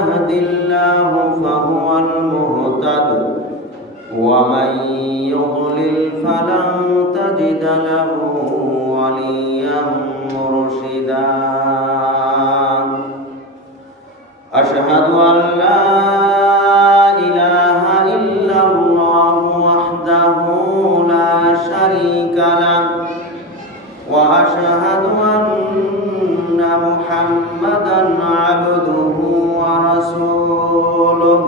يهد الله فهو المهتد ومن يضلل فلن تجد له وليا مرشدا أشهد أن لا إله إلا الله وحده لا شريك له وأشهد أن محمدا عبده ورسوله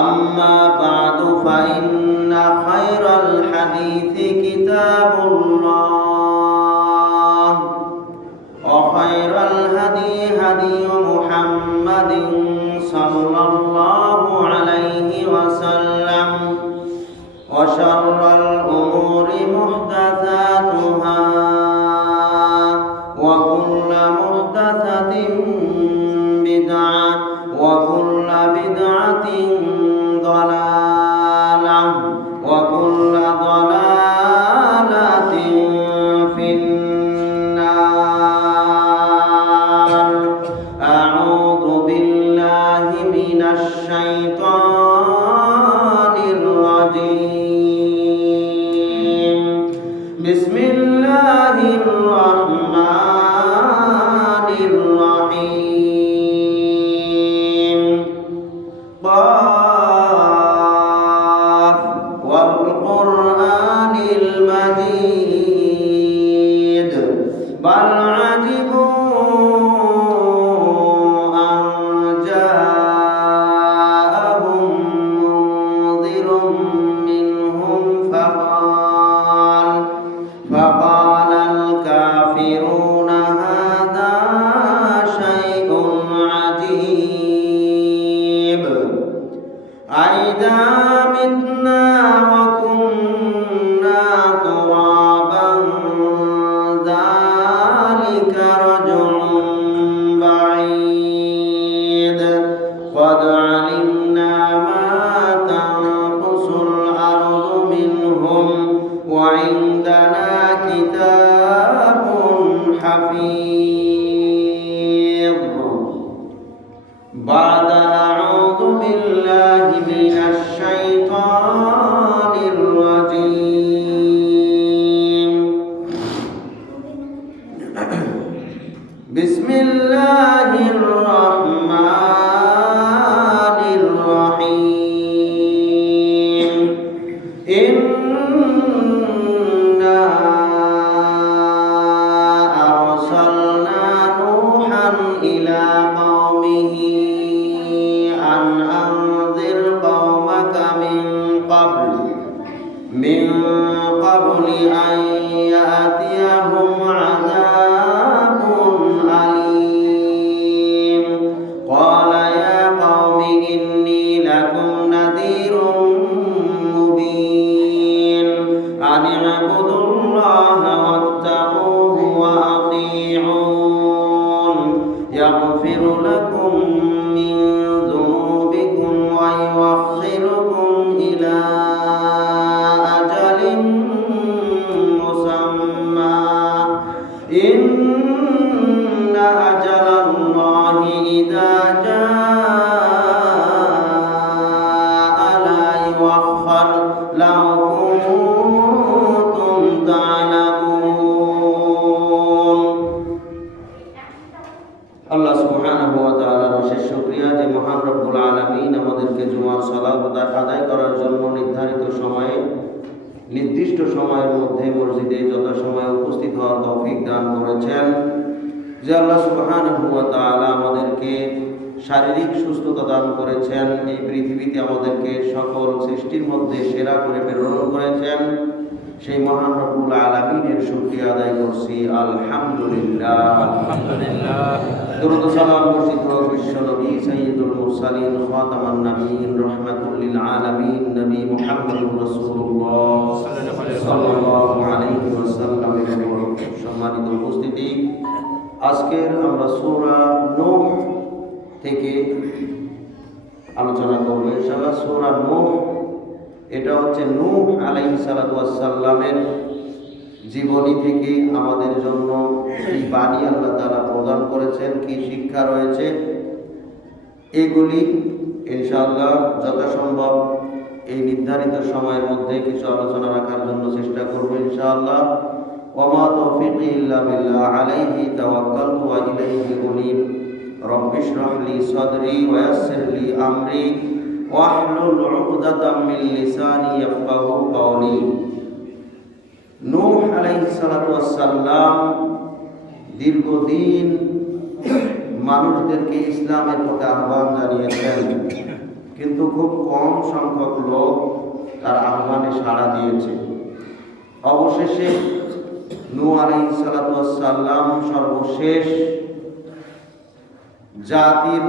أما بعد فإن خير الحديث كتاب الله وخير الهدي هدي محمد صلى الله عليه وسلم وشر الأمور محدثاتها وكل محدثة بدعة وكل بدعة ضلالة وكل ضلالة في النار أعوذ بالله من الشيطان الرجيم بسم الله الرحمن الرحيم قاف والقرآن المجيد بل عجبوا أن جاءهم منذر منهم فقال الكافرون هذا شيء عجيب أئذا متنا وكنا ترابا ذلك رجع بعيد قد علمنا ما تنقص الأرض منهم وعندنا كتاب حفيظ بعد أعوذ بالله من الشيطان الرجيم بسم الله الرحمن الرحيم إنا أرسلنا نوحا إلى قومه أن أنذر قومك من قبل أن يأتيهم عذاب أليم قال يا قوم إني لكم نذير مبين أن اعبدوا الله واتقوه وأطيعون يغفر لكم من ذنوبكم ويؤخركم إلى أجل مسمى إن أجل الله إذا جاء لا يؤخر لو كنتم تعلمون আল্লাহ সুবহানাহু ওয়া তাআলার অশেষ শুকরিয়া যে মহান রব্বুল আলামিন আমাদেরকে জুমার সালাত আদায় করার জন্য নির্দিষ্ট সময়ের মধ্যে মসজিদে যথাসময়ে উপস্থিত হওয়ার তৌফিক দান করেছেন। যে আল্লাহ সুবহানাহু ওয়া তাআলা আমাদেরকে শারীরিক সুস্থতা দান করেছেন, এই পৃথিবীতে আমাদেরকে সকল সৃষ্টির মধ্যে সেরা করে প্রেরণ করেছেন, সেই মহান রব্বুল আলামিনের শুকরিয়া আদায় করছি আলহামদুলিল্লাহ। দরুদ সালাম বর্ষিত হোক বিশ্ব নবী সাইয়্যিদুল মুরসালিন খাতামান নবিয়্যিন রাহমাতুল লিল আলামিন নবী মুহাম্মদুর রাসূলুল্লাহ সাল্লাল্লাহু আলাইহি ওয়াসাল্লামের উপর। সম্মানিত উপস্থিতি, আজকের আমরা সূরা নূহ থেকে আলোচনা করব ইনশাআল্লাহ। সূরা নূহ এটা হচ্ছে নূহ আলাইহিস সালাতু ওয়াস সালামের জীবনী থেকে আমাদের জন্য এই বাণী আল্লাহ তাআলা প্রদান করেছেন, কি শিক্ষা রয়েছে এগুলি ইনশাআল্লাহ যথাসম্ভব এই নির্ধারিত সময়ের মধ্যে কিছু আলোচনা রাখার জন্য চেষ্টা করব ইনশাআল্লাহ। ওয়া তৌফিকি ইল্লা বিল্লাহ আলাইহি তাওয়াক্কালতু ওয়া ইলাইহি উনীব। রব্বিশ রাহ লি সাদরি ওয়া ইয়াসসির লি আমরি ওয়াহলুল উকদাতাম মিন লিসানি ইয়াফকাহু কাওলি। নূহ আলাইহিস সালাতু ওয়াস সালাম দীর্ঘদিন মানুষদেরকে ইসলামের পথে আহ্বান জানিয়েছেন, কিন্তু খুব কম সংখ্যক লোক তার আহ্বানে সাড়া দিয়েছে। অবশেষে নূহ আলাইহিস সালাতু ওয়াস সালাম সর্বশেষ জাতির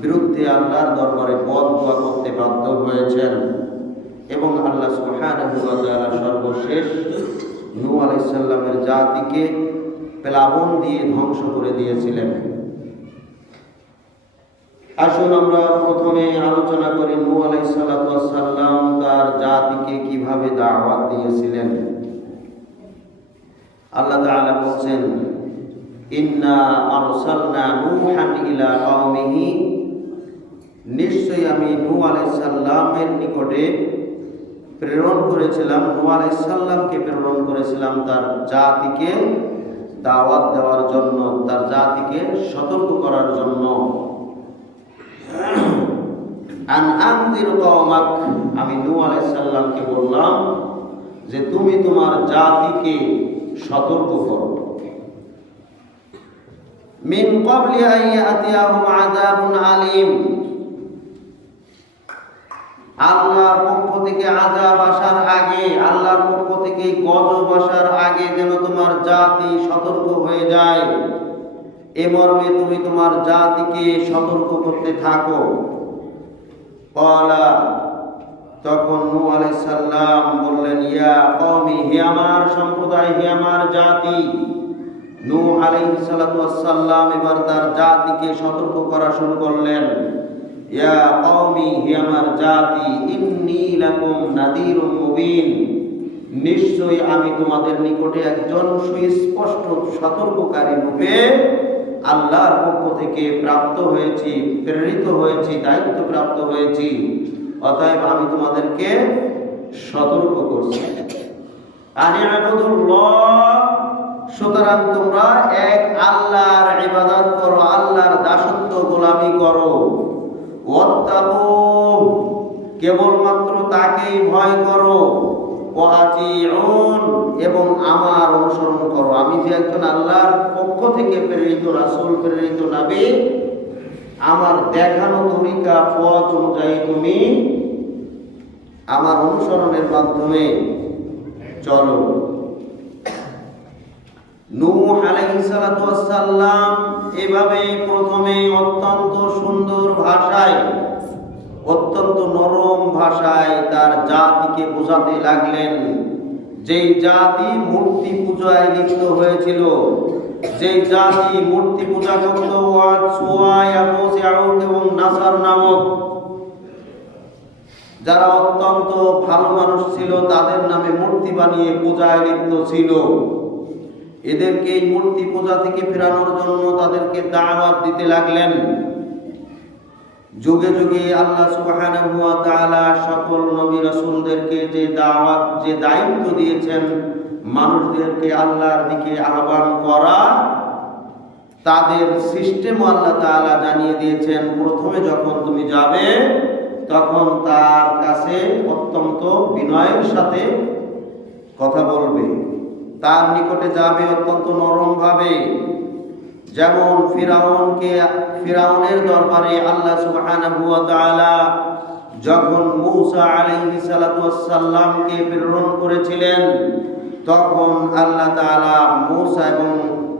বিরুদ্ধে আল্লাহর দরবারে বদদোয়া করতে বাধ্য হয়েছেন এবং আল্লাহ সুবহানাহু ওয়া তাআলা সর্বশেষ নূহ আলাইহিস সালামের জাতিকে প্লাবন দিয়ে ধ্বংস করে দিয়েছিলেন। আসুন আমরা প্রথমে আলোচনা করি নূহ আলাইহিস সালাতু ওয়াস সালাম তার জাতিকে কিভাবে দাওয়াত দিয়েছিলেন। আল্লাহ তাআলা বলেন, ইন্না আরসালনা নূহান ইলা কওমিহি, নিশ্চয়ই আমি নূহ আলাইহিস সালামের নিকটে প্রেরণ করেছিলাম, নূহ আলাইহিস সালামকে প্রেরণ করেছিলাম তার জাতিকে দাওয়াত দেওয়ার জন্য, তার জাতিকে সতর্ক করার জন্য। আন আনজির কওমাক, আমি নূহ আলাইহিস সালামকে বললাম যে তুমি তোমার জাতিকে সতর্ক করো। মিন ক্বাবলি আন ইয়াতিয়াহুম আযাবুন আলীম, আল্লাহর পক্ষ থেকে আযাব আসার আগে, আল্লাহর পক্ষ থেকে গজব আসার আগে যেন তোমার জাতি সতর্ক হয়ে যায়, এ মর্মে তুমি তোমার জাতিকে সতর্ক করতে থাকো। ক্বালা, তখন নূহ আলাইহিস সালাম বললেন, ইয়া কওমি, হে আমার সম্প্রদায়, হে আমার জাতি। নূহ আলাইহিস সালাতু ওয়াস সালাম এবার তার জাতিকে সতর্ক করা শুরু করলেন। ইয়া কওমি, হে আমার জাতি, ইন্নী লাকুম নাযীরুম মুবিন, নিশ্চয়ই আমি তোমাদের নিকটে একজন সুস্পষ্ট সতর্ককারী রূপে আল্লাহর পক্ষ থেকে প্রাপ্ত হয়েছি, প্রেরিত হয়েছি, দায়িত্ব প্রাপ্ত হয়েছি, অতএব আমি তোমাদেরকে সতর্ক করছি। আনি'বুদুল্লাহ, সুতরাং তোমরা এক আল্লাহর ইবাদত করো, আল্লাহর দাসত্ব গোলামি করো। ওয়াত্তাকু, কেবলমাত্র তাকেই ভয় করো। ওয়াতিউন, এবং আমার অনুসরণ করো। আমি যে একজন আল্লাহর পক্ষ থেকে প্রেরিত রাসূল, প্রেরিত নবী, আমার দেখানো তরিকা পথ অনুযায়ী তুমি আমার অনুসরণের মাধ্যমে চলো। নূহ আলাইহিস সালাতু ওয়াস সালাম এভাবে প্রথমে অত্যন্ত সুন্দর ভাষায়, অত্যন্ত নরম ভাষায় তার জাতিকে বোঝাতে লাগলেন। যেই জাতি মূর্তি পূজায় লিপ্ত হয়েছিল, যেই জাতি মূর্তি পূজা করত, এবং নাসার নামক যারা অত্যন্ত ভালো মানুষ ছিল, তাদের নামে মূর্তি বানিয়ে পূজায় লিপ্ত ছিল, এদেরকে এই মূর্তি পূজা থেকে ফেরানোর জন্য তাদেরকে দাওয়াত দিতে লাগলেন। যুগে যুগে আল্লাহ সুবহানাহু ওয়া তাআলা সকল নবী রাসূলদেরকে যে দাওয়াত, যে দায়িত্ব দিয়েছেন মানুষদেরকে আল্লাহর দিকে আহ্বান করা, তাদের সিস্টেম আল্লাহ তাআলা জানিয়ে দিয়েছেন। প্রথমে যখন তুমি যাবে তখন তার কাছে অত্যন্ত বিনয়ের সাথে কথা বলবে, তার নিকটে যাবে অত্যন্ত নরম ভাবে। যেমন ফিরাউনের দরবারে আল্লাহ সুবহানাহু ওয়া তাআলা যখন মূসা আলাইহিস সালাতু ওয়াস সালামকে প্রেরণ করেছিলেন, তখন আল্লাহ তাআলা মূসা এবং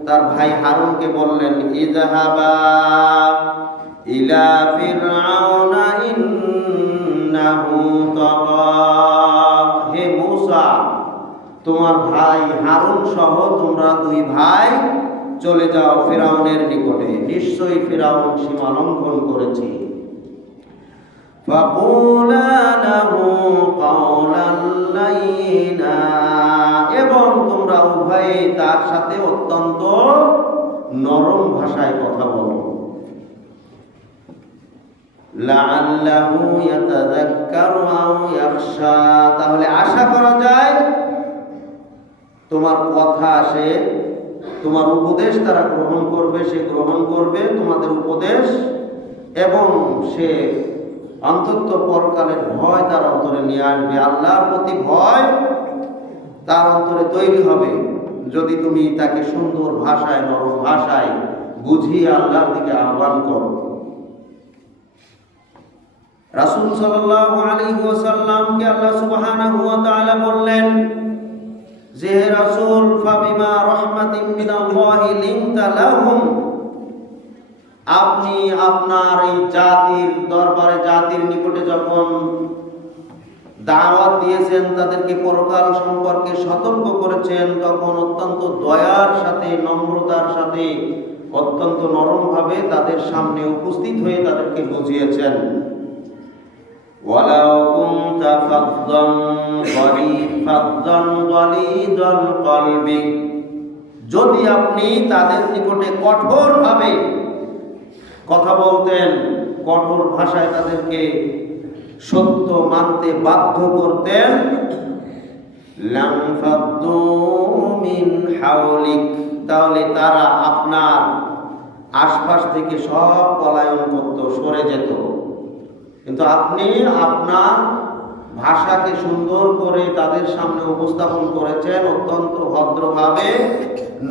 তার ভাই হারুনকে বললেন, ইযহাবা ইলা ফিরআউনা ইন্নাহু তাগা, হে মূসা, তোমার ভাই হারুন সহ তোমরা দুই ভাই চলে যাও ফিরাউনের নিকটে, নিশ্চয়ই ফিরাউন সীমা লঙ্ঘন করেছে। ফাকুলা লাহু কাওলান লাইনা, এবং তোমরা উভয়ে তার সাথে অত্যন্ত নরম ভাষায় কথা বলো। লাআল্লাহু ইয়াতাযাক্কারু আও ইয়াখশা, তাহলে আশা করা যায় তোমার কথা সে, তোমার উপদেশ তারা গ্রহণ করবে, সে গ্রহণ করবে তোমাদের উপদেশ, এবং সে অন্তত পরকালের ভয় তার অন্তরে নিয়ে আসবে। আল্লাহর প্রতি ভয় তার অন্তরে তৈরি হবে যদি তুমি তাকে সুন্দর ভাষায়, নরম ভাষায় বুঝিয়ে আল্লাহর দিকে আহ্বান করো। রাসূল সাল্লাল্লাহু আলাইহি ওয়াসাল্লামকে আল্লাহ সুবহানাহু ওয়া তাআলা বললেন যে, হে রাসূল, ফাবিমা রাহমাতিন মিনাল্লাহি লিনতা লাহুম, আপনি আপনার এই জাতির দরবারে, জাতির নিকটে যখন দাওয়াত দিয়েছেন, তাদেরকে পরকাল সম্পর্কে সতর্ক করেছেন, তখন অত্যন্ত দয়ার সাথে, নম্রতার সাথে, অত্যন্ত নরমভাবে তাদের সামনে উপস্থিত হয়ে তাদেরকে বুঝিয়েছেন। ওয়ালাউ কুনতা ফাদ্দান গালিযাল কলবি, যদি আপনি তাদের নিকটে কঠোরভাবে কথা বলতেন, কঠোর ভাষায় তাদেরকে সত্য মানতে বাধ্য করতেন, লাম ফাদ্দু মিন হাওলিক, তাহলে তারা আপনার আশপাশ থেকে সব পলায়ন করত, সরে যেত। কিন্তু আপনি আপনার ভাষাকে সুন্দর করে তাদের সামনে উপস্থাপন করেছেন, অত্যন্ত ভদ্রভাবে,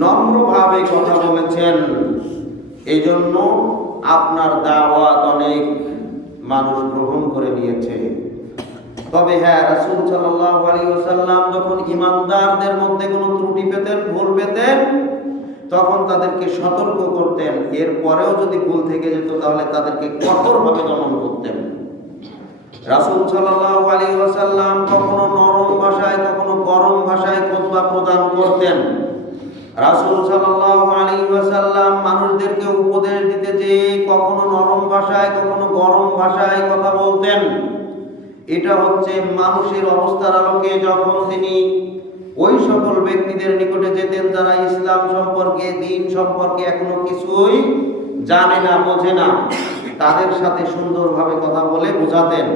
নম্রভাবে কথা বলেছেন। এই জন্য আপনার দাওয়াত অনেক মানুষ গ্রহণ করে নিয়েছে। তবে হ্যাঁ, রাসূল সাল্লাল্লাহু আলাইহি ওয়াসাল্লাম যখন ঈমানদারদের মধ্যে কোনো ত্রুটি পেতেন, ভুল পেতেন, তখন তাদেরকে সতর্ক করতেন। এরপরেও যদি ভুল থেকে যেত তাহলে তাদেরকে কঠোরভাবে দমন করতেন। রাসূল সাল্লাল্লাহু আলাইহি ওয়াসাল্লাম কখনো নরম ভাষায়, কখনো গরম ভাষায় খুতবা প্রদান করতেন। রাসূল সাল্লাল্লাহু আলাইহি ওয়াসাল্লাম মানুষদেরকে উপদেশ দিতে যে কখনো নরম ভাষায়, কখনো গরম ভাষায় কথা বলতেন। এটা হচ্ছে মানুষের অবস্থার আলোকে যখন তিনি ওই সকল ব্যক্তিদের নিকটে যেতেন যারা ইসলাম সম্পর্কে, দ্বীন সম্পর্কে এখনো কিছুই জানে না, বোঝে না, তাদের সাথে সুন্দরভাবে কথা বলে বোঝাতেন।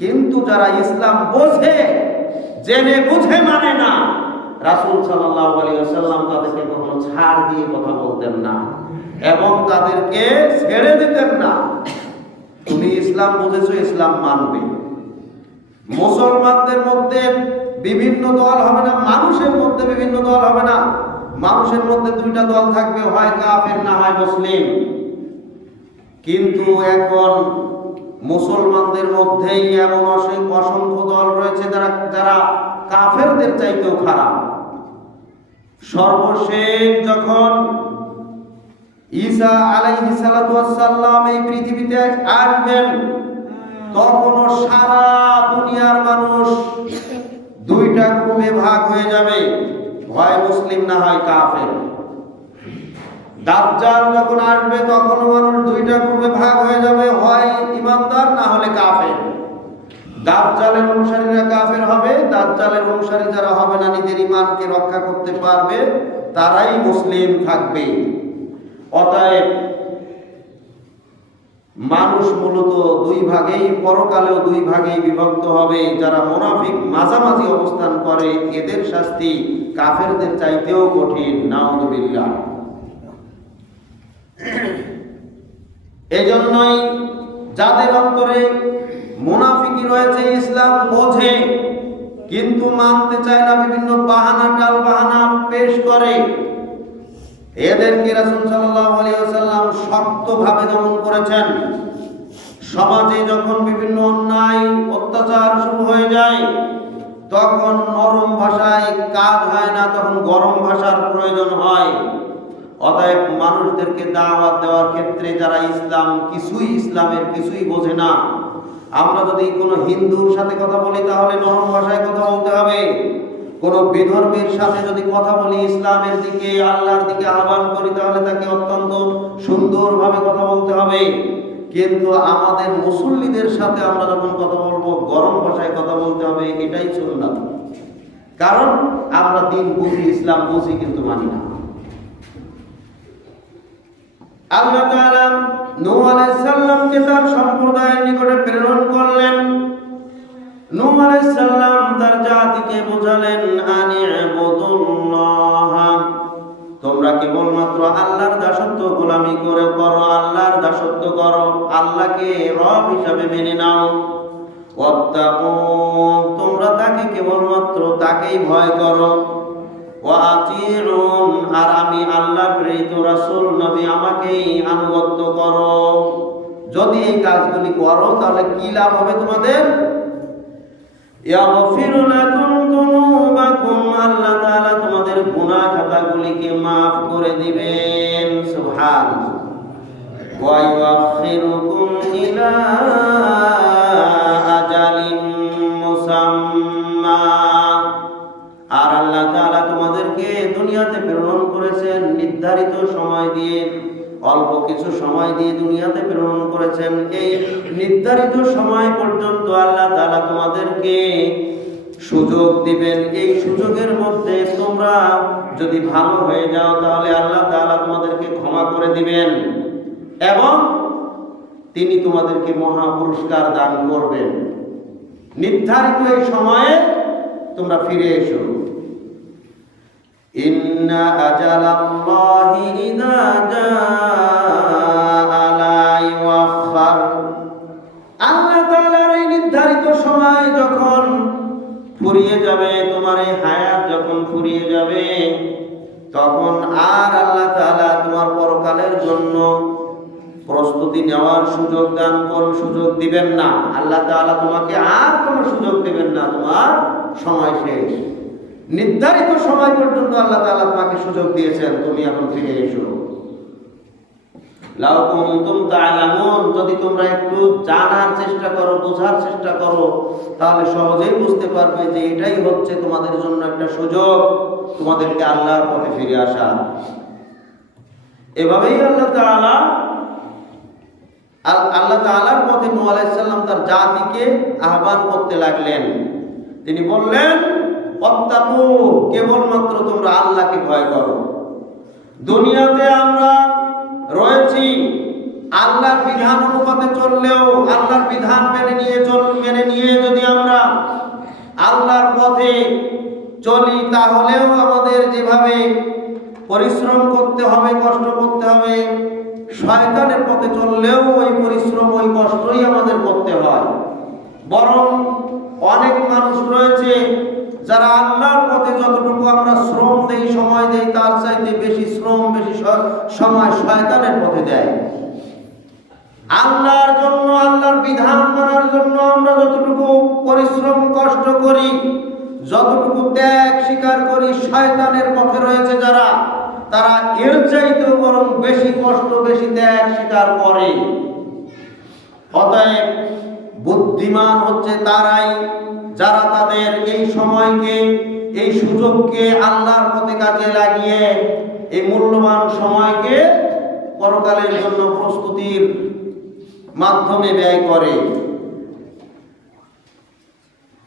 কিন্তু যারা ইসলাম বোঝে, জেনে বুঝে মানে না, রাসূল সাল্লাল্লাহু আলাইহি ওয়াসাল্লাম তাদেরকে কখনো ছাড় দিয়ে কথা বলতেন না এবং তাদেরকে ছেড়ে দিতেন না। তুমি ইসলাম বুঝেছো, ইসলাম মানবে। মুসলমানদের মধ্যে বিভিন্ন দল হবে না, মানুষের মধ্যে বিভিন্ন দল হবে না। মানুষের মধ্যে দুইটা দল থাকবে, হয় কাফের না হয় মুসলিম। কিন্তু এখন মুসলমানদের মধ্যেই এমন অসংখ্য দল রয়েছে যারা কাফেরদের চাইতেও খারাপ। সর্বশেষ যখন ঈসা আলাইহিস সালাতু ওয়াস সালাম এই পৃথিবীতে আসবেন, তখনও সারা দুনিয়ার মানুষ দুইটা গ্রুপে ভাগ হয়ে যাবে, হয় মুসলিম না হয় কাফের। দাজ্জাল যখন আসবে তখন মানুষ দুইটা গ্রুপে ভাগ হয়ে যাবে, হয় ঈমানদার না হলে কাফের। দাজ্জালের অনুসারীরা কাফের হবে, দাজ্জালের অনুসারী যারা হবে না, নিজের ঈমানকে রক্ষা করতে পারবে, তারাই মুসলিম থাকবে। অতএব মানুষ মূলত দুই ভাগেই, পরকালেও দুই ভাগেই বিভক্ত হবে। যারা মুনাফিক মাঝামাঝি অবস্থান করে, এদের শাস্তি কাফেরদের চাইতেও কঠিন, নাউযুবিল্লাহ। এজন্যই যাদের অন্তরে মুনাফিকি রয়েছে, ইসলাম বোঝে কিন্তু মানতে চায় না, বিভিন্ন বাহানা, টাল বাহানা পেশ করে, এদেরকে রাসূল সাল্লাল্লাহু আলাইহি ওয়াসাল্লাম শক্তভাবে দমন করেছেন। সমাজে যখন বিভিন্ন অন্যায়, অত্যাচার শুরু হয়ে যায়, তখন নরম ভাষায় কাজ হয় না, তখন গরম ভাষার প্রয়োজন হয়। অতএব মানুষদেরকে দাওয়াত দেওয়ার ক্ষেত্রে যারা ইসলামের কিছুই বোঝে না, আমরা যদি কোনো হিন্দুর সাথে কথা বলি তাহলে নরম ভাষায় কথা বলতে হবে। কোনো বিধর্মীর সাথে যদি কথা বলি, ইসলামের দিকে, আল্লাহর দিকে আহ্বান করি, তাহলে তাকে অত্যন্ত সুন্দরভাবে কথা বলতে হবে। কিন্তু আমাদের মুসল্লিদের সাথে আমরা যখন কথা বলবো, গরম ভাষায় কথা বলতে হবে, এটাই সুন্নাত। কারণ আমরা দ্বীন বুঝি, ইসলাম বুঝি, কিন্তু মানি না। আল্লাহ তাআলা নূহ আলাইহিস সালামকে তার সম্প্রদায়ের নিকটে প্রেরণ করলেন। নূহ আলাইহিস সালাম তার জাতিকে বোঝালেন, আনি'বুদুল্লাহ, তোমরা কেবলমাত্র আল্লাহর দাসত্ব গোলামি করো, আল্লাহর দাসত্ব করো, আল্লাহকে রব হিসাবে মেনে নাও। ওয়াত্তাকু, তোমরা তাকে কেবলমাত্র তাকেই ভয় করো। ওয়া আতিউন, আর আমি আল্লাহর প্রেরিত রাসূল নবী আমাকেই আনুগত্য করো। যদি এই কাজগুলি করো তাহলে কি লাভ হবে তোমাদের? ইয়াগফির লাকুম যুনুবাকুম, আল্লাহ তাআলা তোমাদের গুনাহ খাতাগুলিকে maaf করে দিবেন। সুবহানাল্লাহ। ওয়া ইউআখিরুকুম ইলা আজালিন মুসাম্মা, আর আল্লাহ তাআলা তোমাদেরকে দুনিয়াতে প্রেরণ করেছেন নির্ধারিত সময় দিয়ে, অল্প কিছু সময় দিয়ে দুনিয়াতে প্রেরণ করেছেন। এই নির্ধারিত সময় পর্যন্ত আল্লাহ তাআলা তোমাদেরকে সুযোগ দিবেন। এই সুযোগের মধ্যে তোমরা যদি ভালো হয়ে যাও তাহলে আল্লাহ তাআলা তোমাদেরকে ক্ষমা করে দিবেন এবং তিনি তোমাদেরকে মহা পুরস্কার দান করবেন। নির্ধারিত এই সময়ে তোমরা ফিরে এসো। ইন্না আজালাল্লাহি ইযা জাআ লা ইউআখার, আল্লাহ তাআলার এই নির্ধারিত সময় যখন ফুরিয়ে যাবে, তোমার এই হায়াত যখন ফুরিয়ে যাবে, তখন আর আল্লাহ তাআলা তোমার পরকালের জন্য প্রস্তুতি নেওয়ার সুযোগ দান করুন, সুযোগ দিবেন না। আল্লাহ তাআলা তোমাকে আর কোনো সুযোগ দিবেন না, তোমার সময় শেষ। নির্ধারিত সময় পর্যন্ত আল্লাহ তাআলা তোমাকে সুযোগ দিয়েছেন, তুমি এখন ফিরে এসো। লাউ কুনতুম তা'লামুন, যদি তোমরা একটু জানার চেষ্টা করো, বোঝার চেষ্টা করো, তাহলে সহজেই বুঝতে পারবে যে এটাই হচ্ছে তোমাদের জন্য একটা সুযোগ, তোমাদেরকে আল্লাহর পথে ফিরে আসা। এভাবেই আল্লাহ তাআলার পথে নূহ আলাইহিস সালাম তার জাতিকে আহ্বান করতে লাগলেন। তিনি বললেন, ওয়াত্তাকু, কেবলমাত্র তোমরা আল্লাহকে ভয় করো। দুনিয়াতে আমরা রয়েছি, আল্লাহর বিধান অনুপাতে চললেও, আল্লাহর বিধান মেনে নিয়ে যদি আমরা আল্লাহর পথে চলি, তাহলেও আমাদের যেভাবে পরিশ্রম করতে হবে, কষ্ট করতে হবে, শয়তানের পথে চললেও ওই পরিশ্রম, ওই কষ্টই আমাদের করতে হয়। বরং অনেক মানুষ রয়েছে যারা আল্লাহর পথে যতটুকু আমরা শ্রম দেই, সময় দেই, তার চাইতে বেশি শ্রম, বেশি সময় শয়তানের পথে দেয়। আল্লাহর জন্য, আল্লাহর বিধান মানার জন্য আমরা যতটুকু পরিশ্রম, কষ্ট করি, যতটুকু ত্যাগ স্বীকার করি, শয়তানের পথে রয়েছে যারা, তারা এর চাইতেও বরং বেশি কষ্ট, বেশি ত্যাগ স্বীকার করে। অতএব বুদ্ধিমান হচ্ছে তারাই যারা তাদের এই সময়কে, এই সুযোগকে আল্লাহর পথে কাজে লাগিয়ে এই মূল্যবান সময়কে পরকালের জন্য প্রস্তুতির মাধ্যমে ব্যয় করে।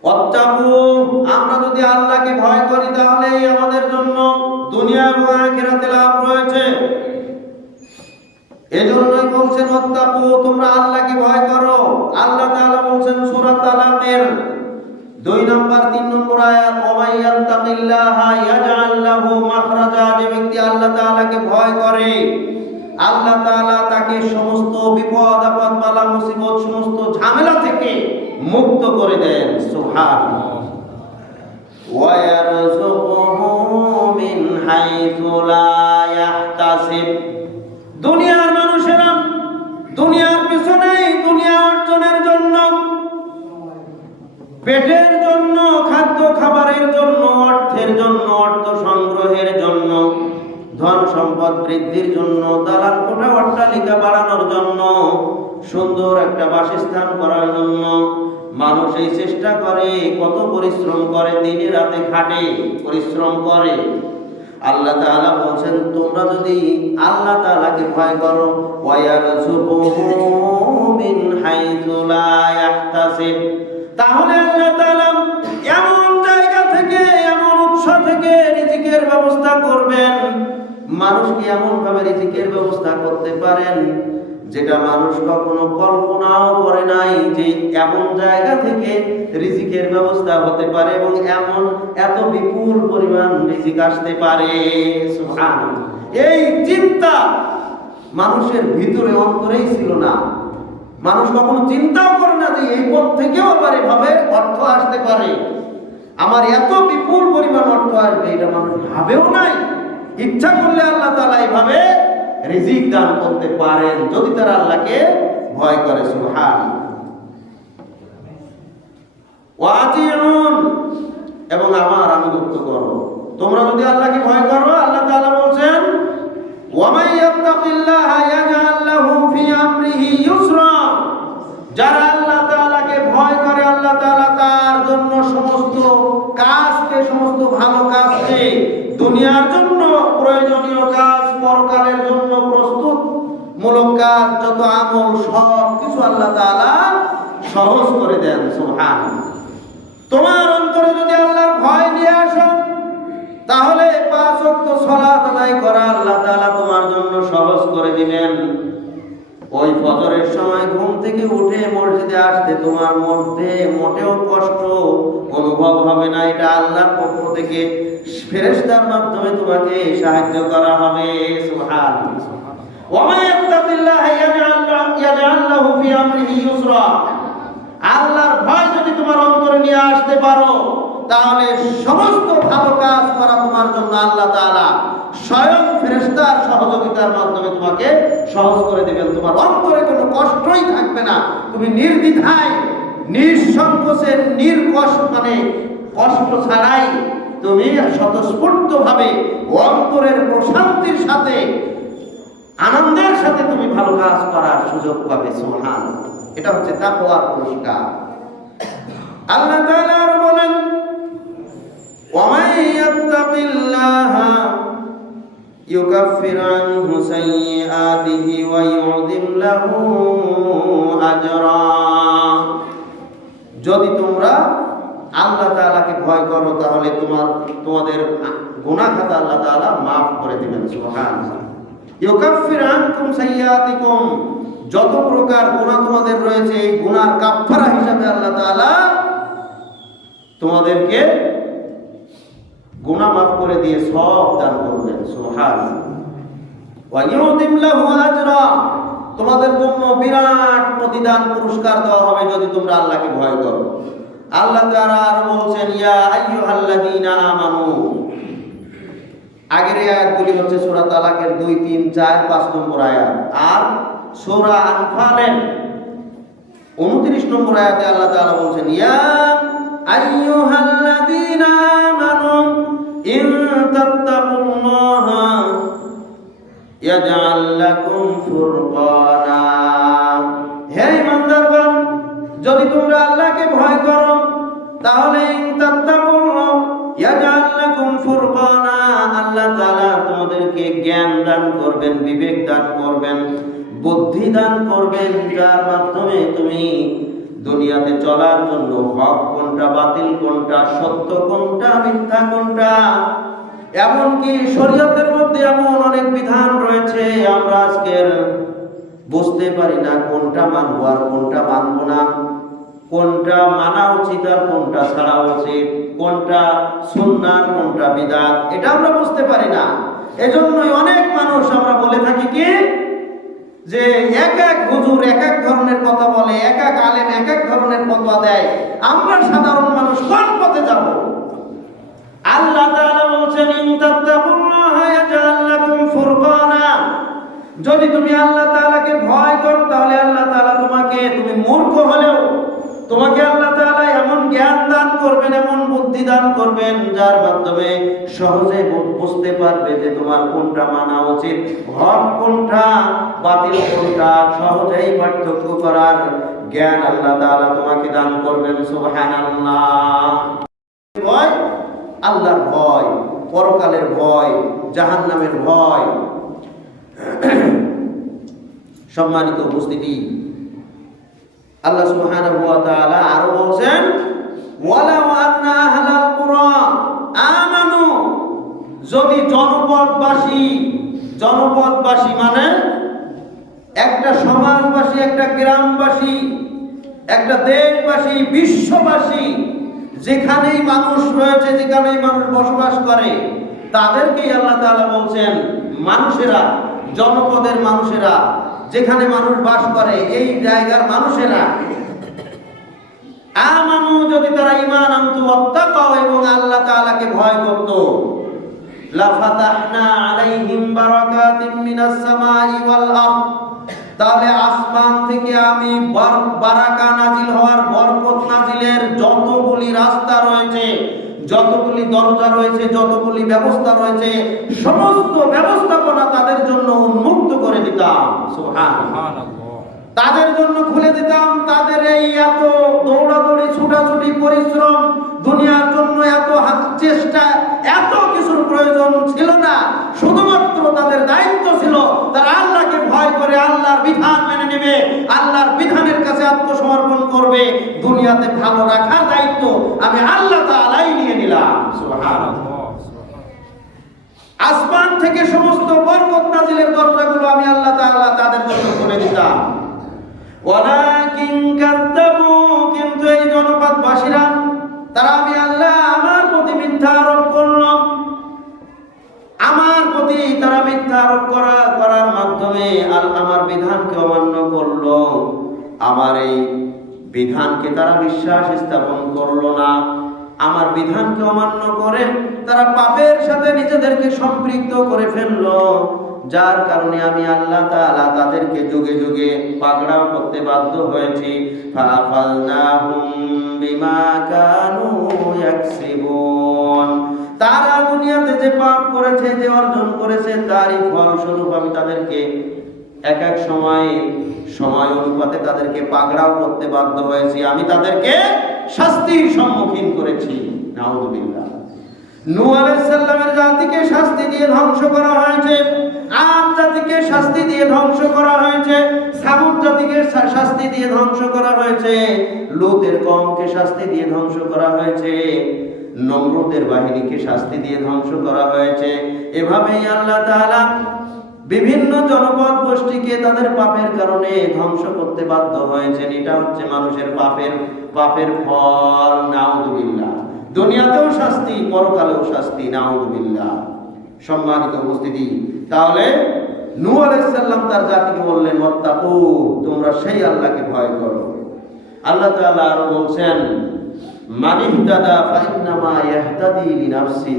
ওয়াত্তাকু, আমরা যদি আল্লাহকে ভয় করি তাহলেই আমাদের জন্য দুনিয়া এবং আখিরাতে লাভ রয়েছে। এজন্যই বলছেন ওয়াত্তাকু, তোমরা আল্লাহকে ভয় করো। আল্লাহ তাআলা বলছেন সূরা তালাকের 2 নম্বর 3 নম্বর আয়াত, ওয়া মান ইয়াত্তাকিল্লাহা ইয়াজআল লাহু মাখরাজা, যে ব্যক্তি আল্লাহ তাআলাকে ভয় করে, আল্লাহ তাআলা তাকে সমস্ত বিপদ আপদ, বালা মুসিবত, সমস্ত ঝামেলা থেকে মুক্ত করে দেন। সুবহানাল্লাহ। ওয়া ইয়ারযুকুহু মিন হাইথু লা ইয়াহতাসিব, দুনিয়ার মানুষেরা দুনিয়ার পিছনেই, দুনিয়া অর্জনের জন্য, পেটের জন্য, খাদ্য খাবারের জন্য, অর্থের জন্য, অর্থ সংগ্রহের জন্য, ধন সম্পদ বৃদ্ধির জন্য, দালান কোঠা অট্টালিকা বাড়ানোর জন্য, সুন্দর একটা বাসস্থান করার জন্য মানুষ এই চেষ্টা করে, কত পরিশ্রম করে, দিনে রাতে খাটে, পরিশ্রম করে। আল্লাহ তাআলা বলছেন তোমরা যদি আল্লাহ তাআলাকে ভয় করো, ওয়া ইয়ারযুকুহু মিন হাইথু লা ইয়াহতাসিব, তাহলে আল্লাহ তাআলা এমন জায়গা থেকে, এমন উৎস থেকে রিজিকের ব্যবস্থা করবেন, মানুষ কি এমন ভাবে রিজিকের ব্যবস্থা করতে পারেন যেটা মানুষ কখনো কল্পনাও করে নাই যে এমন জায়গা থেকে রিজিকের ব্যবস্থা হতে পারে এবং এমন এত বিপুল পরিমাণ রিজিক আসতে পারে। সুবহানাল্লাহ। এই চিন্তা মানুষের ভিতরে অন্তরেই ছিল না। মানুষ কখনো চিন্তাও করে না যে এই পথ থেকেও আবার এভাবে অর্থ আসতে পারে, আমার এত বিপুল পরিমাণ অর্থ আসবে, এটা মানুষ ভাবেও নাই। ইচ্ছা করলে আল্লাহ তাআলা এইভাবে রিজিক দান করতে পারেন যদি তারা আল্লাহকে ভয় করে। সুবহানাল্লাহ। ওয়াতিউন, এবং আমার আনুগত্য করো। তোমরা যদি আল্লাহকে ভয় করো, আল্লাহ তাআলা বলছেন ওয়ামান ইয়াত্তাকিল্লাহা ইয়াজআল লাহু ফি আমরিহি ইউসরা। যারা আল্লাহ তাআলাকে ভয় করে, আল্লাহ তাআলা তার জন্য সমস্ত কাজকে, সমস্ত ভালো কাজকে, দুনিয়ার জন্য প্রয়োজনীয় কাজ, পরকালের জন্য প্রস্তুত মূলক কাজ, যত আমল সব কিছু আল্লাহ তাআলা সহজ করে দেন। সুবহানাল্লাহ। তোমার অন্তরে যদি আল্লাহর ভয় নিয়ে আসো, তাহলে 5 ওয়াক্ত সালাত আদায় করা আল্লাহ তাআলা তোমার জন্য সহজ করে দিবেন। ওই ফজরের সময় ঘুম থেকে উঠে মসজিদে আসতে তোমার মধ্যে মোটেও কষ্ট অনুভব হবে না। এটা আল্লাহর পক্ষ থেকে ফেরেশতার মাধ্যমে তোমাকে সাহায্য করা হবে। সুবহানাল্লাহ। ওয়া মান ইয়াত্তাকিল্লাহা ইয়াজআল লাহু ফি আমরিহি ইউসরা। আল্লাহর ভয় যদি তোমার অন্তরে নিয়ে আসতে পারো, তাহলে সমস্ত ভালো কাজ করা তোমার জন্য আল্লাহ তাআলা স্বয়ং ফেরেশতার সহযোগিতার মাধ্যমে তোমাকে সহজ করে দিবেন। তোমার অন্তরে কোনো কষ্টই থাকবে না। তুমি নির্দ্বিধায়, নিঃসংকোচে, কষ্ট ছাড়াই তুমি স্বতঃস্ফূর্তভাবে অন্তরের প্রশান্তির সাথে, আনন্দের সাথে তুমি ভালো কাজ করার সুযোগ পাবে। সুবহানাল্লাহ। এটা হচ্ছে তাকওয়ার পুরস্কার। আল্লাহ তাআলা আর বলেন ওয়ামান ইয়াত্তাকিল্লাহা ইউকাফির আনহু সাইয়্যাতিহি ওয়া ইউযিম লাহু আজরা। যদি তোমরা আল্লাহ তাআলাকে ভয় করো, তাহলে তোমাদের গুনাহ খাতা আল্লাহ তাআলা maaf করে দিবেন। সুবহানাল্লাহ। ইউকাফির আনকুম সাইয়্যাতিকুম, যত প্রকার গুনাহ তোমাদের রয়েছে, এই গুনাহর কাফফারা হিসাবে আল্লাহ তাআলা তোমাদেরকে গুনাহ maaf করে দিয়ে সওয়াব দান করবেন। সুবহানাল্লাহ। ওয়া ইউযিম লাহু আজরা, তোমাদের জন্য বিরাট প্রতিদান পুরস্কার দেওয়া হবে যদি তোমরা আল্লাহকে ভয় করো। আল্লাহ তাআলা আর বলছেন ইয়া আইয়ুহাল্লাযীনা আমানু। আগের আয়াতগুলি হচ্ছে সূরা তালাকের 2, 3, 4, 5 নম্বর আয়াত। আর সূরা আনফালের 29 নম্বর আয়াতে আল্লাহ তাআলা বলছেন ইয়া আইয়ুহাল্লাযীনা আমানু ইন তাত্তাকুল্লাহা ইয়াজআল লাকুম ফুরকানা। হে ঈমানদারগণ, যদি তোমরা আল্লাহকে ভয় করো, তাহলে ইন তাত্তাকুল্লাহ ইয়াজআল লাকুম ফুরকানা, আল্লাহ তাআলা তোমাদেরকে জ্ঞান দান করবেন, বিবেক দান করবেন, বুদ্ধি দান করবেন, যার মাধ্যমে তুমি দুনিয়াতে চলার জন্য হক কোনটা, বাতিল কোনটা, সত্য কোনটা, মিথ্যা কোনটা, এমনকি শরীয়তের মধ্যে এমন অনেক বিধান রয়েছে আমরা আজকের বুঝতে পারি না কোনটা মানবো আর কোনটা মানবো না, কোনটা মানা উচিত আর কোনটা ছাড়া উচিত, কোনটা সুন্নাহ কোনটা বিদআত, এটা আমরা বুঝতে পারি না। এজন্যই অনেক মানুষ আমরা বলে থাকি কি যে এক এক হুজুর এক এক ধরনের কথা বলে, এক এক আলেম এক এক ধরনের ফতোয়া দেয়, আমরা সাধারণ মানুষ কোন পথে যাব? আল্লাহ তাআলা বলেন ইন তাত্তাকুল্লাহা ইয়াজআল লাকুম ফুরকানা, যদি তুমি আল্লাহ তাআলাকে ভয় করো তাহলে আল্লাহ তাআলা তোমাকে, তুমি মূর্খ হলেও তোমাকে আল্লাহ তাআলা এমন জ্ঞান দান করবেন, এমন বুদ্ধি দান করবেন, যার মাধ্যমে সহজে বুঝতে পারবে যে তোমার কোনটা মানা উচিত, হক কোনটা, বাতিল কোনটা, সহজেই পার্থক্য করার জ্ঞান আল্লাহ তাআলা তোমাকে দান করবেন। সুবহানাল্লাহ। ভয়, আল্লাহর ভয়, পরকালের ভয়, জাহান্নামের ভয়। সম্মানিত উপস্থিতি, আল্লাহ সুবহানাহু ওয়া তাআলা আরো বলেন ওয়ালাউ আন্না আহলাল কুরা আমানু, যদি জনপদবাসী জনপদবাসী মানে একটা সমাজবাসী, একটা গ্রামবাসী, একটা দেশবাসী, বিশ্ববাসী, যেখানেই মানুষ রয়েছে, যেখানেই মানুষ বসবাস করে, তাদেরকেই আল্লাহ তাআলা বলছেন মানুষেরা, জনপদের মানুষেরা, যেখানে মানুষ বাস করে এই জায়গার মানুষেরা। আমানু, যদি তারা ঈমান আনতো, ওয়াত্তাকাও, এবং আল্লাহ তাআলাকে ভয় করত, লাফাতাহনা আলাইহিম বারাকাতিম মিনাস সামাই ওয়াল আরদ, তাহলে আসমান থেকে আমি বারাকা নাজিল হওয়ার, বরকত নাজিলের যতগুলি রাস্তা রয়েছে, যতগুলি দরজা রয়েছে, যতগুলি ব্যবস্থা রয়েছে, সমস্ত ব্যবস্থাপনা তাদের জন্য উন্মুক্ত করে দিতাম। সুবহানাল্লাহ। তাদের জন্য খুলে দিতাম। তাদের এই এত দৌড়াদৌড়ি, ছুটাছুটি, পরিশ্রম, দুনিয়ার জন্য এত চেষ্টা, এত কিছুর প্রয়োজন ছিল না। শুধুমাত্র তাদের দায়িত্ব ছিল তারা আল্লাহকে ভয় করে আল্লাহর বিধান মেনে নেবে, আল্লাহর বিধানের কাছে আত্মসমর্পণ করবে। দুনিয়াতে ভালো রাখার দায়িত্ব আমি আল্লাহ তাআলাই নিয়ে নিলাম। সুবহানাল্লাহ। আসমান থেকে সমস্ত বরকত নাজিলের দরজাগুলো আমি আল্লাহ তাআলা তাদের জন্য খুলে দিতাম। ওয়ালাকিন কাযযাবু, কিন্তু এই জনপদবাসীরা, তারা আমি আল্লাহ আমার প্রতি মিথ্যা আরোপ করল। আমার প্রতি তারা মিথ্যা আরোপ করার মাধ্যমে আমার বিধানকে অমান্য করল। আমার এই বিধানকে তারা বিশ্বাস স্থাপন করলো না। আমার বিধানকে অমান্য করে তারা পাপের সাথে নিজেদেরকে সম্পৃক্ত করে ফেললো, যার কারণে আমি আল্লাহ তাআলা তাদেরকে যুগে যুগে পাকড়াও করতে বাধ্য হয়েছি। ফাআখাযনাহুম বিমা কানু ইয়াকসিবুন, তারা দুনিয়াতে যে পাপ করেছে, যে অর্জন করেছে, তারই ফলস্বরূপ আমি তাদেরকে এক এক সময় অনুপাতে তাদেরকে পাকড়াও করতে বাধ্য হয়েছি। আমি তাদেরকে শাস্তির সম্মুখীন করেছি। নাউযুবিল্লাহ। নূহ আলাইহিস সালামের জাতিকে শাস্তি দিয়ে ধ্বংস করা হয়েছে, আদ জাতিকে শাস্তি দিয়ে ধ্বংস করা হয়েছে, সামুদ জাতিকে শাস্তি দিয়ে ধ্বংস করা হয়েছে, লূতের কওমকে শাস্তি দিয়ে ধ্বংস করা হয়েছে, নমরুদের বাহিনীকে শাস্তি দিয়ে ধ্বংস করা হয়েছে। এভাবেই আল্লাহ তাআলা বিভিন্ন জনপদ গোষ্ঠীকে তাদের পাপের কারণে ধ্বংস করতে বাধ্য হয়েছেন। এটা হচ্ছে মানুষের পাপের ফল। নাউযুবিল্লাহ। দুনিয়াতেও শাস্তি, পরকালেও শাস্তি। নাউযুবিল্লাহ। সম্মানিত উপস্থিতি, তাহলে নূহ আলাইহিস সালাম তার জাতিকে বললেন, ওয়াত্তাকু, তোমরা সেই আল্লাহকে ভয় করো। আল্লাহ তাআলা আরো বলছেন, মান ইহতাদা ফাইন্নামা ইয়াহতাদি লিনাফসি,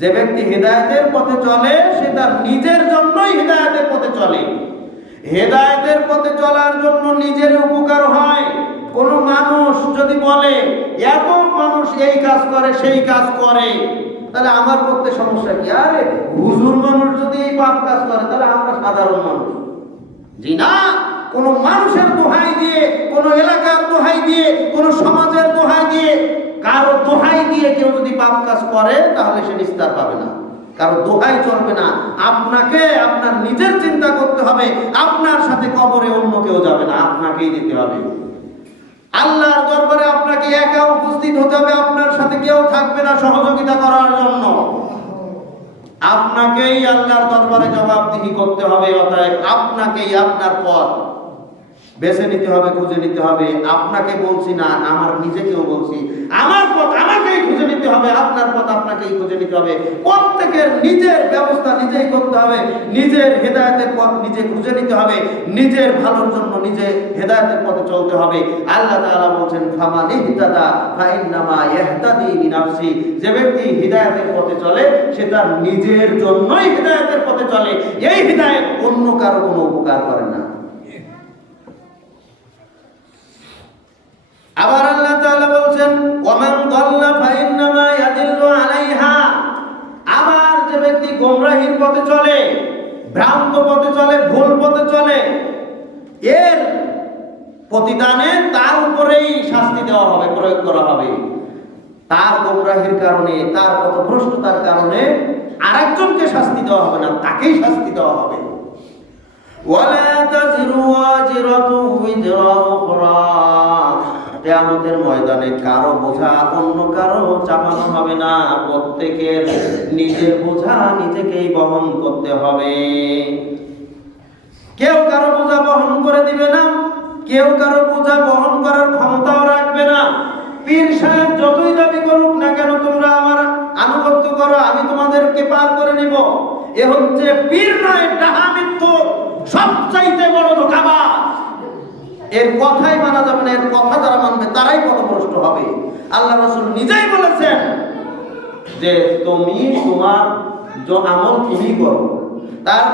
যে ব্যক্তি হেদায়েতের পথে চলে সে তার নিজের জন্যই হেদায়েতের পথে চলে। হেদায়েতের পথে চলার জন্য নিজের উপকার হয়। কোন মানুষ যদি বলে এত মানুষ এই কাজ করে, সেই কাজ করে, তাহলে আমার করতে সমস্যা কি? আরে হুজুর মানুষ যদি এই পাপ কাজ করে, তাহলে আমরা সাধারণ মানুষ। জি না, কোন মানুষের দোহাই দিয়ে, কোন এলাকার দোহাই দিয়ে, কোন সমাজের দোহাই দিয়ে, কারো দোহাই দিয়ে কেউ যদি পাপ কাজ করে, তাহলে সে নিস্তার পাবে না। কারো দোহাই চলবে না। আপনাকে আপনার নিজের চিন্তা করতে হবে। আপনার সাথে কবরে অন্য কেউ যাবে না, আপনাকেই যেতে হবে। আল্লাহর দরবারে আপনাকে একা উপস্থিত হতে হবে, আপনার সাথে কেউ থাকবে না সহযোগিতা করার জন্য। আপনাকেই আল্লাহর দরবারে জবাবদিহি করতে হবে। অতএব আপনাকেই আপনার পথ বেছে নিতে হবে, খুঁজে নিতে হবে। আপনাকে বলছি না, আমার নিজেকেও বলছি, আমার পথ আমাকেই খুঁজে নিতে হবে, আপনার পথ আপনাকেই খুঁজে নিতে হবে। প্রত্যেকের নিজের ব্যবস্থা নিজেই করতে হবে, নিজের হেদায়েতের পথ নিজে খুঁজে নিতে হবে, নিজের ভালোর জন্য নিজে হেদায়েতের পথে চলতে হবে। আল্লাহ তাআলা বলছেন, ফামান ইহতাদা ফাইন্নামা ইয়াহতাদি লিনাফসি, যে ব্যক্তি হেদায়েতের পথে চলে সে তার নিজের জন্যই হেদায়েতের পথে চলে। এই হেদায়েত অন্য কারো কোনো উপকার করে না। আবার আল্লাহ তাআলা বলছেন, ওয়ামান দাল্লা ফাইন্নামা ইয়াদিল্লু আলাইহা, আবার যে ব্যক্তি গোমরাহির পথে চলে, ভ্রান্ত পথে চলে, ভুল পথে চলে, এর প্রতিদানে তার উপরেই শাস্তি দেওয়া হবে, প্রয়োগ করা হবে। তার গোমরাহির কারণে, তার পথভ্রষ্টতার কারণে আরেকজনকে শাস্তি দেওয়া হবে না, তাকেই শাস্তি দেওয়া হবে। ওয়ালা তাজিরু ওয়াজিরাতু উযরা উখরা, কিয়ামতের ময়দানে কারো বোঝা অন্য কারো চাপানো হবে না, প্রত্যেকের নিজের বোঝা নিজেকেই বহন করতে হবে। কেউ কারো বোঝা বহন করে দিবে না, কেউ কারো বোঝা বহন করার ক্ষমতাও রাখবে না। পীর সাহেব যতই দাবি করুক না কেন, তোমরা আমার আনুগত্য করো, আমি তোমাদেরকে পার করে নিব, এ হচ্ছে পীর নয়, ডাহা মৃত্যু সবচাইতে বড় ধোঁকাবাজ। এর কথাই মানা যাবে না, এর কথা যারা মানবে তারাই পথভ্রষ্ট হবে। আল্লাহ রাসূল নিজেই বলেছেন যে তুমি তোমার আমল তুমি করো। তার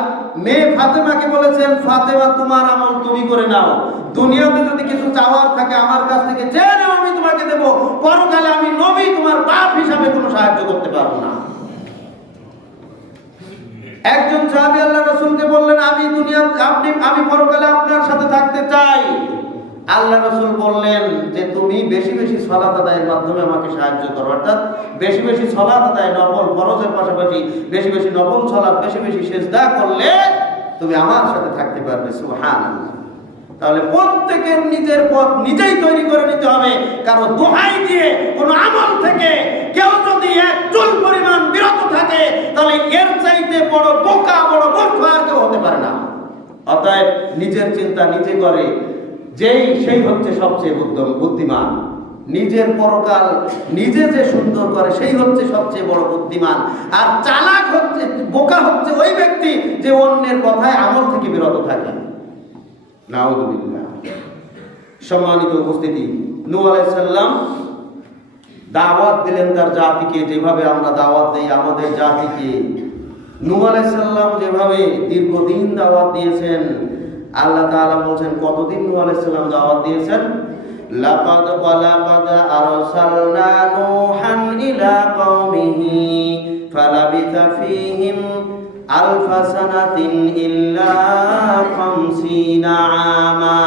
মেয়ে ফাতেমাকে বলেছেন, ফাতেমা তোমার আমল তুমি করে নাও, দুনিয়াতে যদি কিছু চাওয়ার থাকে আমার কাছ থেকে চেয়ে নাও, আমি তোমাকে দেব, পরকালে আমি নবী তোমার বাপ হিসাবে কোনো সাহায্য করতে পারবো না। একজন সাহাবী আল্লাহ রাসূলকে বললেন, আমি পরকালে আপনার সাথে থাকতে চাই। আল্লাহ রাসূল বললেন যে তুমি বেশি বেশি সালাত আদায়ের মাধ্যমে আমাকে সাহায্য করো, অর্থাৎ বেশি বেশি সালাত আদায়, নফল ফরজের পাশাপাশি বেশি বেশি নফল সালাত, বেশি বেশি সিজদা করলে তুমি আমার সাথে থাকতে পারবে। সুবহানাল্লাহ। তাহলে প্রত্যেকের নিজের পথ নিজেই তৈরি করে নিতে হবে। কারো দোহাই দিয়ে কোনো আমল থেকে কেউ যদি এক চুল পরিমাণ বিরত থাকে, তাহলে এর চাইতে বড় বোকা, বড় মূর্খ আর কেউ হতে পারে না। অতএব নিজের চিন্তা নিজে করে সেই হচ্ছে সবচেয়ে বুদ্ধিমান। নিজের পরকাল নিজে যে সুন্দর করে সেই হচ্ছে সবচেয়ে বড় বুদ্ধিমান। আর চালাক হচ্ছে, বোকা হচ্ছে ওই ব্যক্তি যে অন্যের কথায় আমল থেকে বিরত থাকে। নাউযুবিল্লাহ। সম্মানিত উপস্থিতি, নূহ আলাইহিস সালাম দাওয়াত দিলেন তার জাতিকে, যেভাবে আমরা দাওয়াত দেই আমাদের জাতিকে। নূহ আলাইহিস সালাম যেভাবে দীর্ঘদিন দাওয়াত দিয়েছেন, আল্লাহ তাআলা বলছেন কতদিন নূহ আলাইহিস সালাম দাওয়াত দিয়েছেন। লাকাদ আরসালনা নূহান ইলা কওমিহি ফালাবিথা ফীহিম আলফা সানাতিন ইল্লা 50 আমা।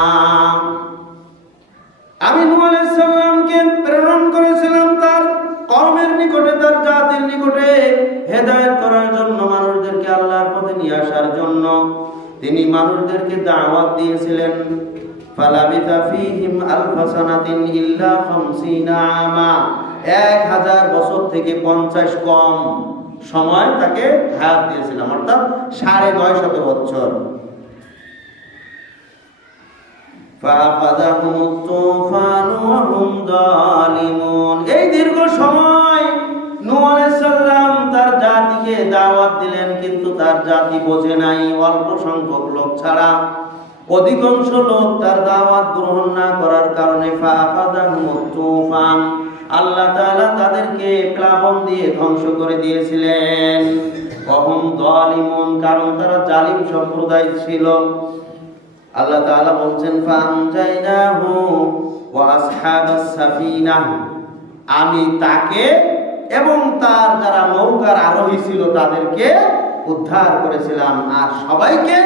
আমি নূহ আলাইহিস সালামকে প্রেরণ করেছিলাম তার কওমের নিকটে, তার জাতির নিকটে হেদায়েত করার জন্য, মানুষদেরকে আল্লাহর পথে নিয়ে আসার জন্য। তিনি মানুষদেরকে দাওয়াত দিয়েছিলেন। ফালাবিথা ফীহিম আলফা সানাতিন ইল্লা 50 আমা, 1000 বছর থেকে 50 কম সময় তাকে হায়াত দিয়েছিলাম, অর্থাৎ 950 বছর। ফাআখাযাহুমুত তুফানু ওয়া হুম যালিমুন। এই দীর্ঘ সময় নূহ আলাইহিস সালাম তার জাতিকে দাওয়াত দিলেন, কিন্তু তার জাতি বোঝে নাই। অল্প সংখ্যক লোক ছাড়া অধিকাংশ লোক তার দাওয়াত গ্রহণ না করার কারণে ফাআখাযাহুমুত তুফান, আল্লাহ তাআলা তাদেরকে প্লাবন দিয়ে ধ্বংস করে দিয়েছিলেন। ওয়া হুম যালিমুন, কারণ তারা জালিম সম্প্রদায় ছিল। আল্লাহ তাআলা বলছেন ফাআনজাইনাহু ওয়া আসহাবাস সাফিনাহ, আমি তাকে এবং তার যারা নৌকার আরোহী ছিল তাদেরকে উদ্ধার করেছিলাম, আর সবাইকে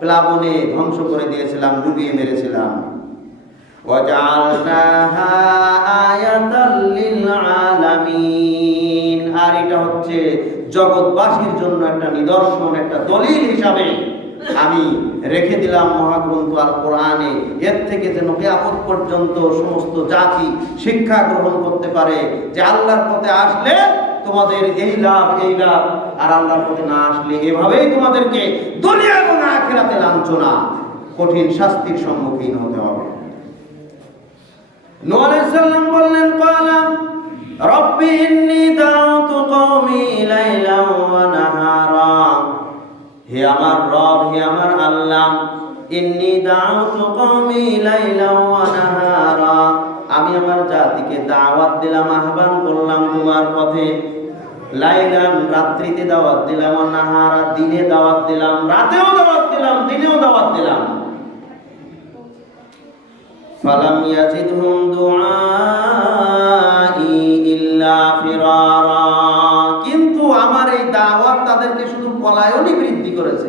প্লাবনে ধ্বংস করে দিয়েছিলাম, ডুবিয়ে মেরেছিলাম। ওয়াজআলনাহা আয়াতাল লিল আলামিন, আর এটা হচ্ছে জগৎবাসীর জন্য একটা নিদর্শন, একটা দলিল হিসাবে আমি রেখে দিলাম মহাগ্রন্থ আল কোরআনে। এর থেকে যেন কিয়ামত পর্যন্ত সমস্ত জাতি শিক্ষা গ্রহণ করতে পারে যে আল্লাহর পথে আসলে তোমাদের এই লাভ, আর আল্লাহর পথে না আসলে এভাবেই তোমাদেরকে দুনিয়া এবং আখিরাতে লাঞ্ছনা, কঠিন শাস্তির সম্মুখীন হতে হবে। নূহ আলাইহিস সালাম বললেন, ক্বালা রাব্বি ইন্নী দাউতু কওমি লাইলান ওয়া নাহারা, হে আমার রব, হে আমার আল্লাহ, ইন্নী দাউতু কওমি লাইলান ওয়া নাহারা, আমি আমার জাতিকে দাওয়াত দিলাম, আহ্বান করলাম তোমার পথে। লাইলান, রাত্রিতে দাওয়াত দিলাম, ওয়া নাহারা, দিনে দাওয়াত দিলাম, রাতেও দাওয়াত দিলাম, দিনেও দাওয়াত দিলাম। ফালাম ইয়াজিদহুম দুআই ইল্লা ফিরারা, কিন্তু আমার এই দাওয়াত তাদেরকে শুধু পলায়নই বৃদ্ধি করেছে।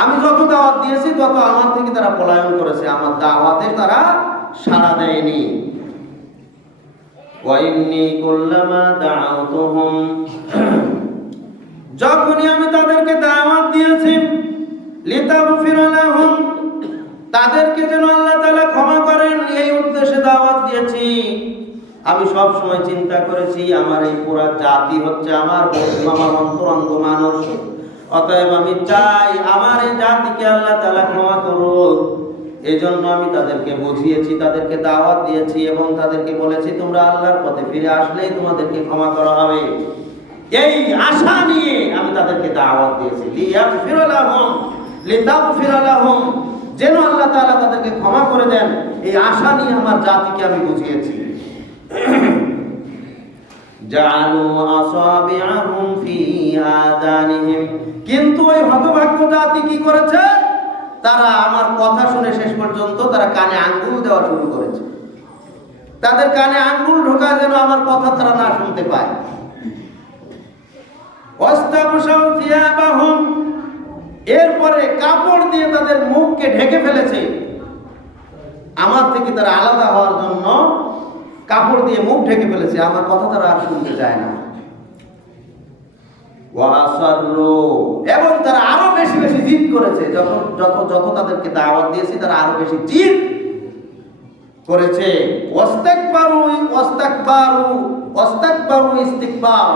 আমি যত দাওয়াত দিয়েছি তত আমার থেকে তারা পলায়ন করেছে, আমার দাওয়াতে তারা সাড়া দেয়নি। ওয়া ইন্নী কুল্লামা দাআউতুহুম, যখনই আমি তাদেরকে দাওয়াত দিয়েছি, লিতাগফিরা লাহুম, তাদেরকে যেন আল্লাহ তাআলা ক্ষমা করেন, এই উদ্দেশ্যে দাওয়াত দিয়েছি। আমি সব সময় চিন্তা করেছি আমার এই পুরা জাতি হচ্ছে আমার বন্ধু, আমার অন্তরঙ্গ মানুষ। অতএব আমি চাই আমার এই জাতিকে আল্লাহ তাআলা ক্ষমা করুন। এই জন্য আমি তাদেরকে বুঝিয়েছি, তাদেরকে দাওয়াত দিয়েছি এবং তাদেরকে বলেছি তোমরা আল্লাহর পথে ফিরে আসলেই তোমাদেরকে ক্ষমা করা হবে। এই আশা নিয়ে আমি তাদেরকে দাওয়াত দিয়েছি, লিয়াগফিরা লাহুম লিতাগফিরা লাহুম, যেন আল্লাহ তাআলা তাদেরকে ক্ষমা করে দেন। এই আশা নিয়ে আমার জাতিকে আমি বুঝিয়েছি। জাআলু আসাবিআহুম ফি আযানিহিম, কিন্তু ওই হতভাগ্য জাতি কি করেছে? তারা আমার কথা শুনে শেষ পর্যন্ত তারা কানে আঙ্গুল দেওয়া শুরু করেছে। তাদের কানে আঙ্গুল ঢোকায় যেন আমার কথা তারা না শুনতে পায়। ওয়াস্তাবশাউ থিয়াবাহুম, এরপরে কাপড় দিয়ে তাদের মুখকে ঢেকে ফেলেছে। আমার থেকে তারা আলাদা হওয়ার জন্য কাপড় দিয়ে মুখ ঢেকে ফেলেছে, আমার কথা তারা আর শুনতে চায় না। ওয়াসাররু, এবং তারা আরো বেশি বেশি জিদ করেছে। যত তাদেরকে দাওয়াত দিয়েছি তারা আরো বেশি জিদ করেছে। ওয়াস্তাকবারু ইস্তিকবার,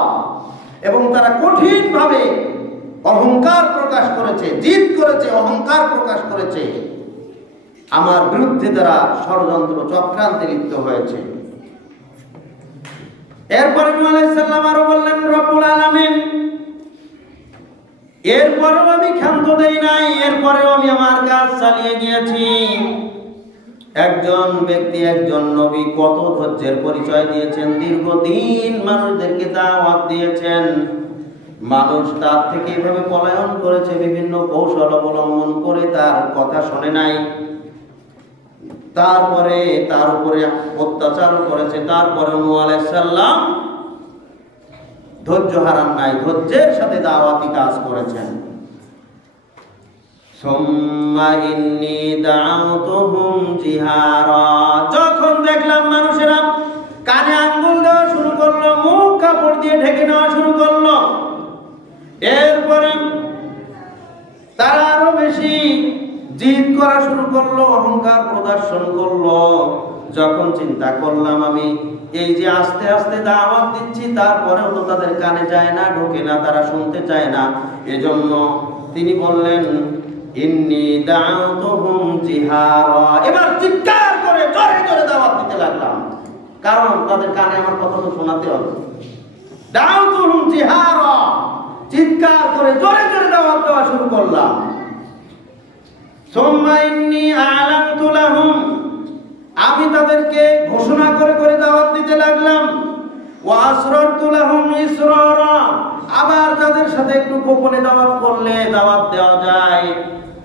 এবং তারা কঠিন ভাবে অহংকার প্রকাশ করেছে, জিদ করেছে, অহংকার প্রকাশ করেছে। আমার বিরুদ্ধে তারা ষড়যন্ত্র চক্রান্তে লিপ্ত হয়েছে। এরপরে নূহ আলাইহিস সালাম আরো বললেন, রব্বুল আলামিন, এরপরেও আমি ক্ষান্ত দেই নাই, এরপরেও আমি আমার কাজ চালিয়ে গিয়েছি। একজন ব্যক্তি, একজন নবী কত ধৈর্যের পরিচয় দিয়েছেন, দীর্ঘদিন মানুষদেরকে দাওয়াত দিয়েছেন। মানুষ তার থেকে এভাবে পলায়ন করেছে, বিভিন্ন কৌশল অবলম্বন করে তার কথা শোনে নাই, তারপরে তার উপরে অত্যাচার করেছে। তারপরে নূহ আলাইহিস সালাম ধৈর্য হারান নাই, ধৈর্যের সাথে দাওয়াতি কাজ করেছেন। সুম্মা ইন্নী দাআউতুহুম জিহারা, যখন দেখলাম মানুষেরা কানে আঙ্গুল দেওয়া শুরু করলো, মুখ কাপড় দিয়ে ঢেকে নেওয়া শুরু করলো, এরপরে তারা আরো বেশি জিদ করা শুরু করলো, অহংকার প্রদর্শন করলো। যখন চিন্তা করলাম আমি এই যে আস্তে আস্তে দাওয়াত দিচ্ছি, তারপরেও তো তাদের কানে যায় না, ঢোকে না, তারা শুনতে চায় না। এজন্য তিনি বললেন, ইন্নী দাআউতুহুম জিহারা, এবার চিৎকার করে জোরে জোরে দাওয়াত দিতে লাগলাম, কারণ তাদের কানে আমার কথা তো শোনাতে হবে। দাআউতুহুম জিহারা, চিৎকার করে জোরে জোরে দাওয়াত দেওয়া শুরু করলাম। সুম্মা ইন্নী আ'লানতু লাহুম, আমি তাদেরকে ঘোষণা করে করে দাওয়াত দিতে লাগলাম। ওয়া আসরারতু লাহুম ইসরারা, আবার যাদের সাথে একটু গোপনে দাওয়াত করলে দাওয়াত দেওয়া যায়,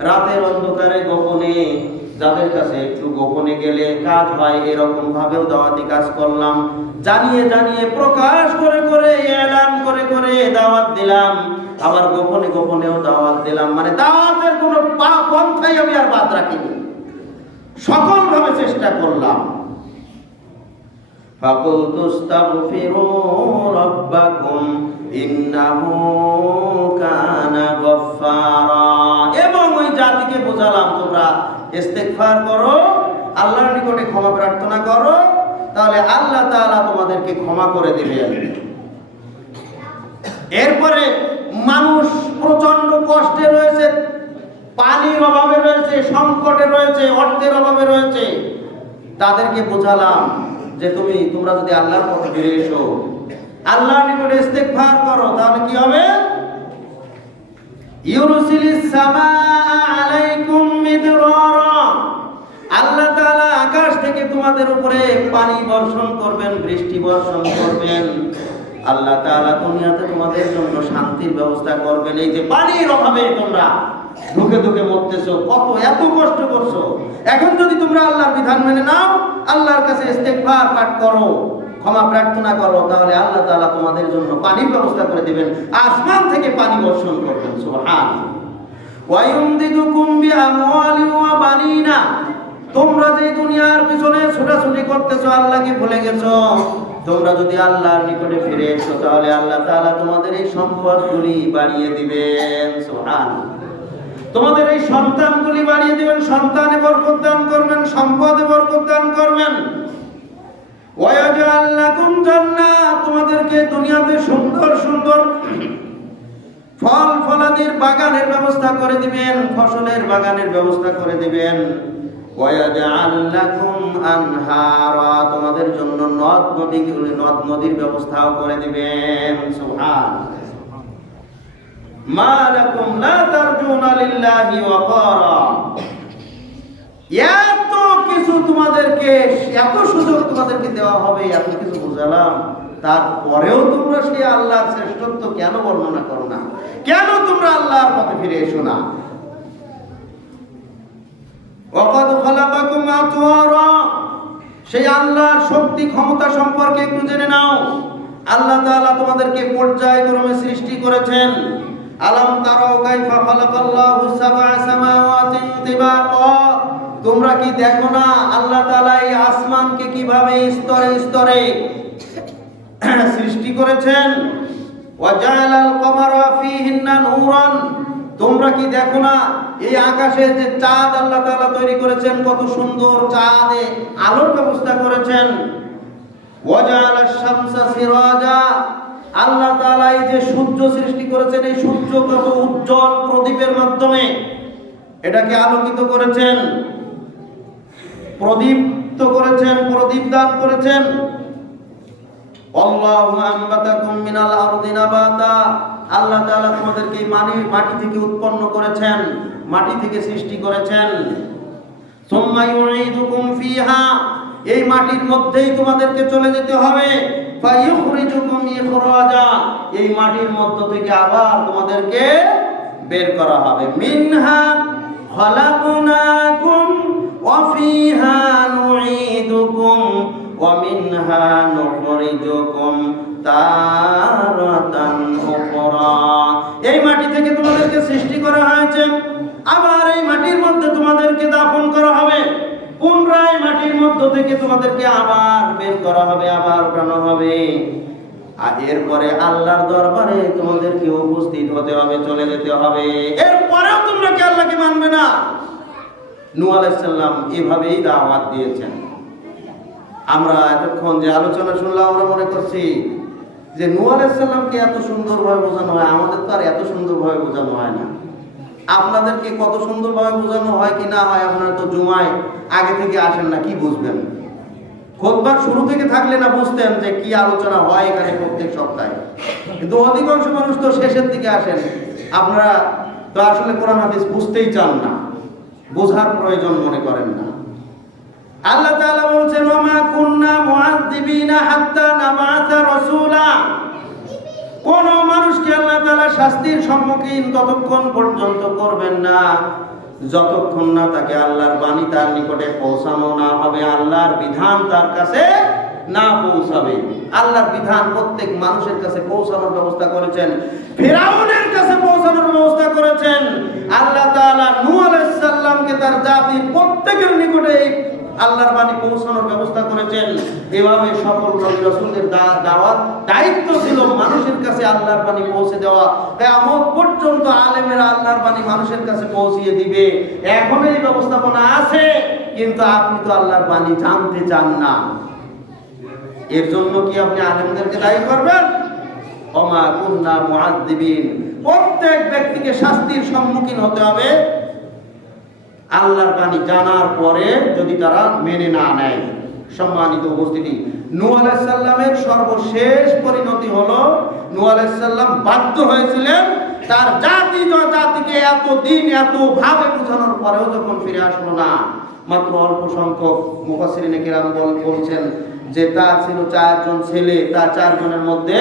রাতের অন্ধকারে গোপনে যাদের কাছে একটু গোপনে গেলে কাজ হয়, এরকম ভাবেও দাওয়াতি কাজ করলাম। জানিয়ে জানিয়ে প্রকাশ করে করে এলান করে করে দাওয়াত দিলাম, আবার গোপনে গোপনেও দাওয়াত দিলাম। মানে দাওয়াতের কোনো পন্থাই আমি আর বাদ রাখিনি, সকল ভাবে চেষ্টা করলাম। ফাকুলতু আস্তাগফিরু রাব্বাকুম ইন্নাহু কানা গফফারা, এবং ওই জাতিকে বোঝালাম তোমরা ইস্তিগফার করো, আল্লাহর নিকটে ক্ষমা প্রার্থনা করো, তাহলে আল্লাহ তাআলা তোমাদেরকে ক্ষমা করে দিবেন। এরপরে মানুষ প্রচন্ড কষ্টে রয়েছে, পানির অভাবে রয়েছে, সংকটে রয়েছে, অর্থের অভাবে রয়েছে। তাদেরকে বোঝালাম যে তোমরা যদি আল্লাহর পথে ফিরে এসো, আল্লাহর নিকটে ইস্তিগফার করো, তাহলে কি হবে? ইউরসিলিস সামাআ আলাইকুম মিদরারা, আল্লাহ তাআলা আকাশ থেকে তোমাদের উপরে পানি বর্ষণ করবেন, বৃষ্টি বর্ষণ করবেন। আল্লাহ তাআলা দুনিয়াতে তোমাদের জন্য শান্তির ব্যবস্থা করবেন। এই যে পানির অভাবে তোমরা ধুকে ধুকে মরতেছো, কত এত কষ্ট করছো, এখন যদি তোমরা আল্লাহর বিধান মেনে নাও, আল্লাহর কাছে ইস্তিগফার পাঠ করো, ক্ষমা প্রার্থনা করো, তাহলে আল্লাহ তাআলা তোমাদের জন্য পানির ব্যবস্থা করে দিবেন, আসমান থেকে পানি বর্ষণ করবেন। সুবহানাল্লাহ। ওয়া ইউমদিদুকুম বিআমওয়ালিন ওয়া বানিনা, তোমরা যে দুনিয়ার পিছনে ছোটাছুটি করতেছো, আল্লাহকে ভুলে গেছো, তোমরা যদি আল্লাহর নিকটে ফিরে এসো, তাহলে আল্লাহ তাআলা তোমাদের এই সম্পদগুলি বাড়িয়ে দিবেন। সুবহানাল্লাহ। তোমাদের এই সন্তানগুলি বাড়িয়ে দিবেন, সন্তানে বরকত দান করবেন, সম্পদে বরকত দান করবেন। ওয়ায়াজআল লাকুম জান্নাত, তোমাদেরকে দুনিয়াতে সুন্দর সুন্দর ফল ফলাদির বাগানের ব্যবস্থা করে দিবেন, ফসলের বাগানের ব্যবস্থা করে দিবেন। ওয়ায়াজআল লাকুম আনহারা, তোমাদের জন্য নদ নদীর ব্যবস্থাও করে দিবেন। সুবহানাল্লাহ। মা লাকুম লা তারজুনা লিল্লাহি ওয়াকারা, এত কিছু তোমাদেরকে, এত সুযোগ তোমাদেরকে দেওয়া হবে, এত কিছু বুঝালাম, তারপরেও তোমরা সেই আল্লাহর শ্রেষ্ঠত্ব কেন বর্ণনা করো না? কেন তোমরা আল্লাহর পথে ফিরে এসো না? ওয়াকাদ খালাকাকুম আতওয়ারা, সেই আল্লাহর শক্তি ক্ষমতা সম্পর্কে একটু জেনে নাও। আল্লাহ তাআলা তোমাদেরকে পর্যায়ক্রমে সৃষ্টি করেছেন। আলাম তারাও কাইফা খালাকাল্লাহু সাবআ সামাওয়াতিন তিবাকা, তোমরা কি দেখো না আল্লাহ তাআলা এই আসমানকে কিভাবে স্তরে স্তরে সৃষ্টি করেছেন। ওয়া জাআলাল কমারা ফীহিন্না নূরান, তোমরা কি দেখো না এই আকাশে যে চাঁদ আল্লাহ তাআলা তৈরি করেছেন, কত সুন্দর চাঁদে আলোর ব্যবস্থা করেছেন। ওয়া জাআলাশ শামসা সিরাজা, আল্লাহ তাআলা এই যে সূর্য সৃষ্টি করেছেন, এই সূর্য কত উজ্জ্বল প্রদীপের মাধ্যমে এটাকে আলোকিত করেছেন, প্রদীপ্ত করেছেন, প্রদীপ দান করেছেন। আল্লাহু আনবাতাকুম মিনাল আরদি নাবাতা, আল্লাহ তাআলা তোমাদেরকে মাটি থেকে উৎপন্ন করেছেন, মাটি থেকে সৃষ্টি করেছেন। সুম্মা ইউঈদুকুম ফিহা, এই মাটির মধ্যেই তোমাদেরকে চলে যেতে হবে। ফায়ুখরিজুকুম ইখরাজা, এই মাটির মধ্য থেকে আবার তোমাদেরকে বের করা হবে। মিনহা খালাকনাকুম ওয়া ফিহা নুঈদুকুম ওয়া মিনহা নুখরিজুকুম তারাতান উখরা, এই মাটি থেকে তোমাদেরকে সৃষ্টি করা হয়েছে, আবার এই মাটির মধ্যে তোমাদেরকে দাফন করা হবে, পুনরায় মাটির মধ্য থেকে তোমাদেরকে আবার বের করা হবে, আবার উঠানো হবে। আর এরপরে আল্লাহর দরবারে তোমাদেরকে উপস্থিত হতে হবে, চলে যেতে হবে। এরপরেও তোমরা কি আল্লাহকে মানবে না? নূহ আলাইহিস সালাম এভাবেই দাওয়াত দিয়েছেন। আমরা এতক্ষণ যে আলোচনা শুনলাম, আমরা মনে করছি যে নূহ আলাইহিস সালামকে এত সুন্দরভাবে বোঝানো হয়, আমাদের তো আর এত সুন্দরভাবে বোঝানো হয় না। আপনাদেরকে কত সুন্দরভাবে বোঝানো হয় কি না হয়, আপনারা তো জুমায় আগে থেকে আসেন না, কি বুঝবেন? খুতবার শুরু থেকে থাকলে না বুঝতেন যে কি আলোচনা হয় এখানে প্রত্যেক সপ্তাহে। কিন্তু অধিকাংশ মানুষ তো শেষের দিকে আসেন, আপনারা তো আসলে কোরআন হাদিস বুঝতেই চান না, বোঝার প্রয়োজন মনে করেন না। আল্লাহ তাআলা বলছেন, ওয়া মা কুননা মুআযযিবিনা হাত্তা নাবাসা রাসূলা, কোন মানুষকে আল্লাহ তাআলা শাস্তির সম্মুখীন ততক্ষণ পর্যন্ত করবেন না যতক্ষণ না তাকে আল্লাহর বাণী তার নিকটে পৌঁছানো না হবে, আল্লাহর বিধান তার কাছে না পৌঁছাবে। আল্লাহর বিধান প্রত্যেক মানুষের কাছে পৌঁছানোর ব্যবস্থা করেছেন, ফিরাউনের কাছে পৌঁছানোর ব্যবস্থা করেছেন। আল্লাহ তাআলা নূহ আলাইহিস সালামকে তার জাতির প্রত্যেকের নিকটে আল্লাহর বাণী পৌঁছানোর ব্যবস্থা করেছেন। এভাবে সকল নবী রাসূলদের দাওয়াত দায়িত্ব ছিল মানুষের কাছে আল্লাহর বাণী পৌঁছে দেওয়া। কিয়ামত পর্যন্ত আলেমেরা আল্লাহর বাণী মানুষের কাছে পৌঁছিয়ে দিবে। এখন এই ব্যবস্থাপনা আছে, কিন্তু আপনি তো আল্লাহর বাণী জানতে চান না। এর জন্য কি আপনি আলেমদেরকে দায়ী করবেন? ওমা কুননা মুআযযিবিন, প্রত্যেক ব্যক্তিকে শাস্তির সম্মুখীন হতে হবে আল্লাহর বাণী জানার পরে, যদি তারা মেনে না নেয়। সম্মানিত উপস্থিতি, নূহ আলাইহিস সালামের সর্বশেষ পরিণতি হলো, নূহ আলাইহিস সালাম বাধ্য হয়েছিলেন তার জাতিকে এত দিন এত ভাবে বোঝানোর পরেও যখন ফিরে আসলো না, মাত্র অল্প সংখ্যক মুফাসসিরিনে কিরাম বলছেন যে তার ছিল 4 জন ছেলে, তার 4 জনের মধ্যে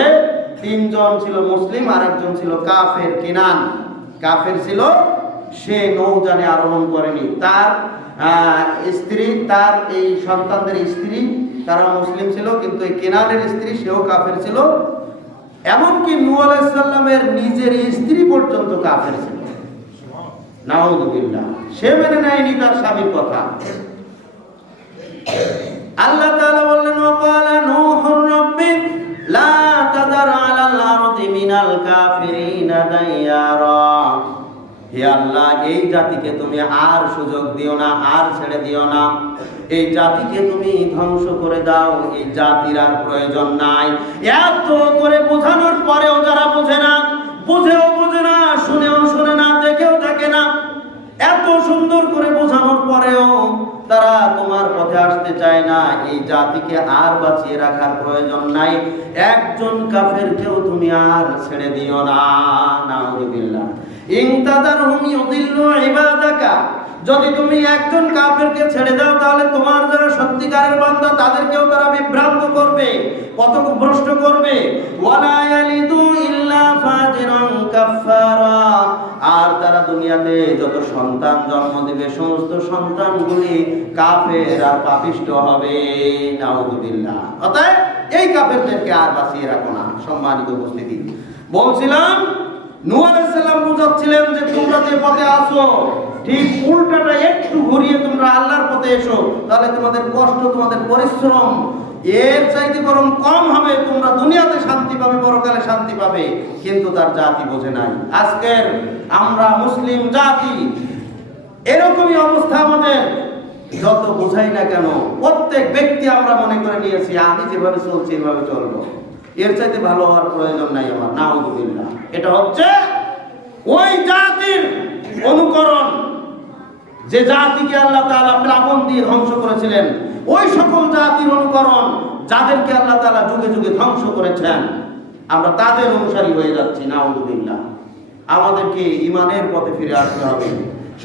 3 জন ছিল মুসলিম, আর একজন ছিল কাফের। কিনান কাফের ছিল, সে নৌযানে আরোহণ করেনি। তার স্ত্রী, তার এই সন্তানদের স্ত্রী তারা মুসলিম ছিল, কিন্তু এই কেনানের স্ত্রী সেও কাফের ছিল। এমনকি নূহ আলাইহিস সালামের নিজের স্ত্রী পর্যন্ত কাফের ছিল। নাউযুবিল্লাহ, সে মেনে নেয়নি তার স্বামীর কথা। আল্লাহ তাআলা বললেন, ওয়াকালা নূহুর রাব্বি লা তাদার আলাল আরদি মিনাল কাফিরিনা দাইয়ারা, হে আল্লাহ, এই জাতিকে তুমি আর সুযোগ দিও না, আর ছেড়ে দিও না। এই জাতিকে তুমি ধ্বংস করে দাও, এই জাতির আর প্রয়োজন নাই। এত করে বোঝানোর পরেও যারা বোঝে না, বুঝেও বোঝে না, শুনেও শোনে না, দেখেও দেখে না, এত সুন্দর করে বোঝানোর পরেও তারা তোমার পথে আসতে চায় না, এই জাতিকে আর বাঁচিয়ে রাখার প্রয়োজন নাই। একজন কাফেরকেও তুমি আর ছেড়ে দিও না। নাউযুবিল্লাহ। ইনতাদারহুম ইউদিল্লু ইবাদাকা, যদি তুমি একজন কাফেরকে ছেড়ে দাও তাহলে তোমার যারা সত্যিকারের বান্দা তাদেরকেও তারা বিভ্রান্ত করবে, পথভ্রষ্ট করবে। ওয়ালা ইয়ালিদু ইল্লা ফাজিরান কাফারা, আর তারা দুনিয়াতে যত সন্তান জন্ম দিবে সমস্ত সন্তানগুলি কাফের আর পাপিষ্ঠ হবে। নাউযুবিল্লাহ। অতএব এই কাফেরদেরকে আর বাঁচিয়ে রাখো না। সম্মানিত উপস্থিতি, বলছিলাম নূহ আলাইহিস সালাম বুঝাচ্ছিলেন যে তোমরা যে পথে আসো ঠিক উল্টাটা একটু ঘুরিয়ে তোমরা আল্লাহর পথে এসো, তাহলে তোমাদের কষ্ট, তোমাদের পরিশ্রম এর চাইতে বরং কম হবে। তোমরা দুনিয়াতে শান্তি পাবে, পরকালে শান্তি পাবে। কিন্তু তার জাতি বোঝে নাই। আজকের আমরা মুসলিম জাতি এরকমই অবস্থা। আমাদের যত বোঝাই না কেন, প্রত্যেক ব্যক্তি আমরা মনে করে নিয়েছি আমি যেভাবে চলছি এভাবে চলবো, এর চাইতে ভালো হওয়ার প্রয়োজন নাই আমার। নাউযুবিল্লাহ। এটা হচ্ছে ওই জাতির অনুকরণ যে জাতিকে আল্লাহ তাআলা প্লাবন দিয়ে ধ্বংস করেছিলেন, ওই সকল জাতির অনুকরণ যাদেরকে আল্লাহ তাআলা যুগে যুগে ধ্বংস করেছেন, আমরা তাদের অনুসারী হয়ে যাচ্ছি। নাউযুবিল্লাহ। আমাদেরকে ঈমানের পথে ফিরে আসতে হবে।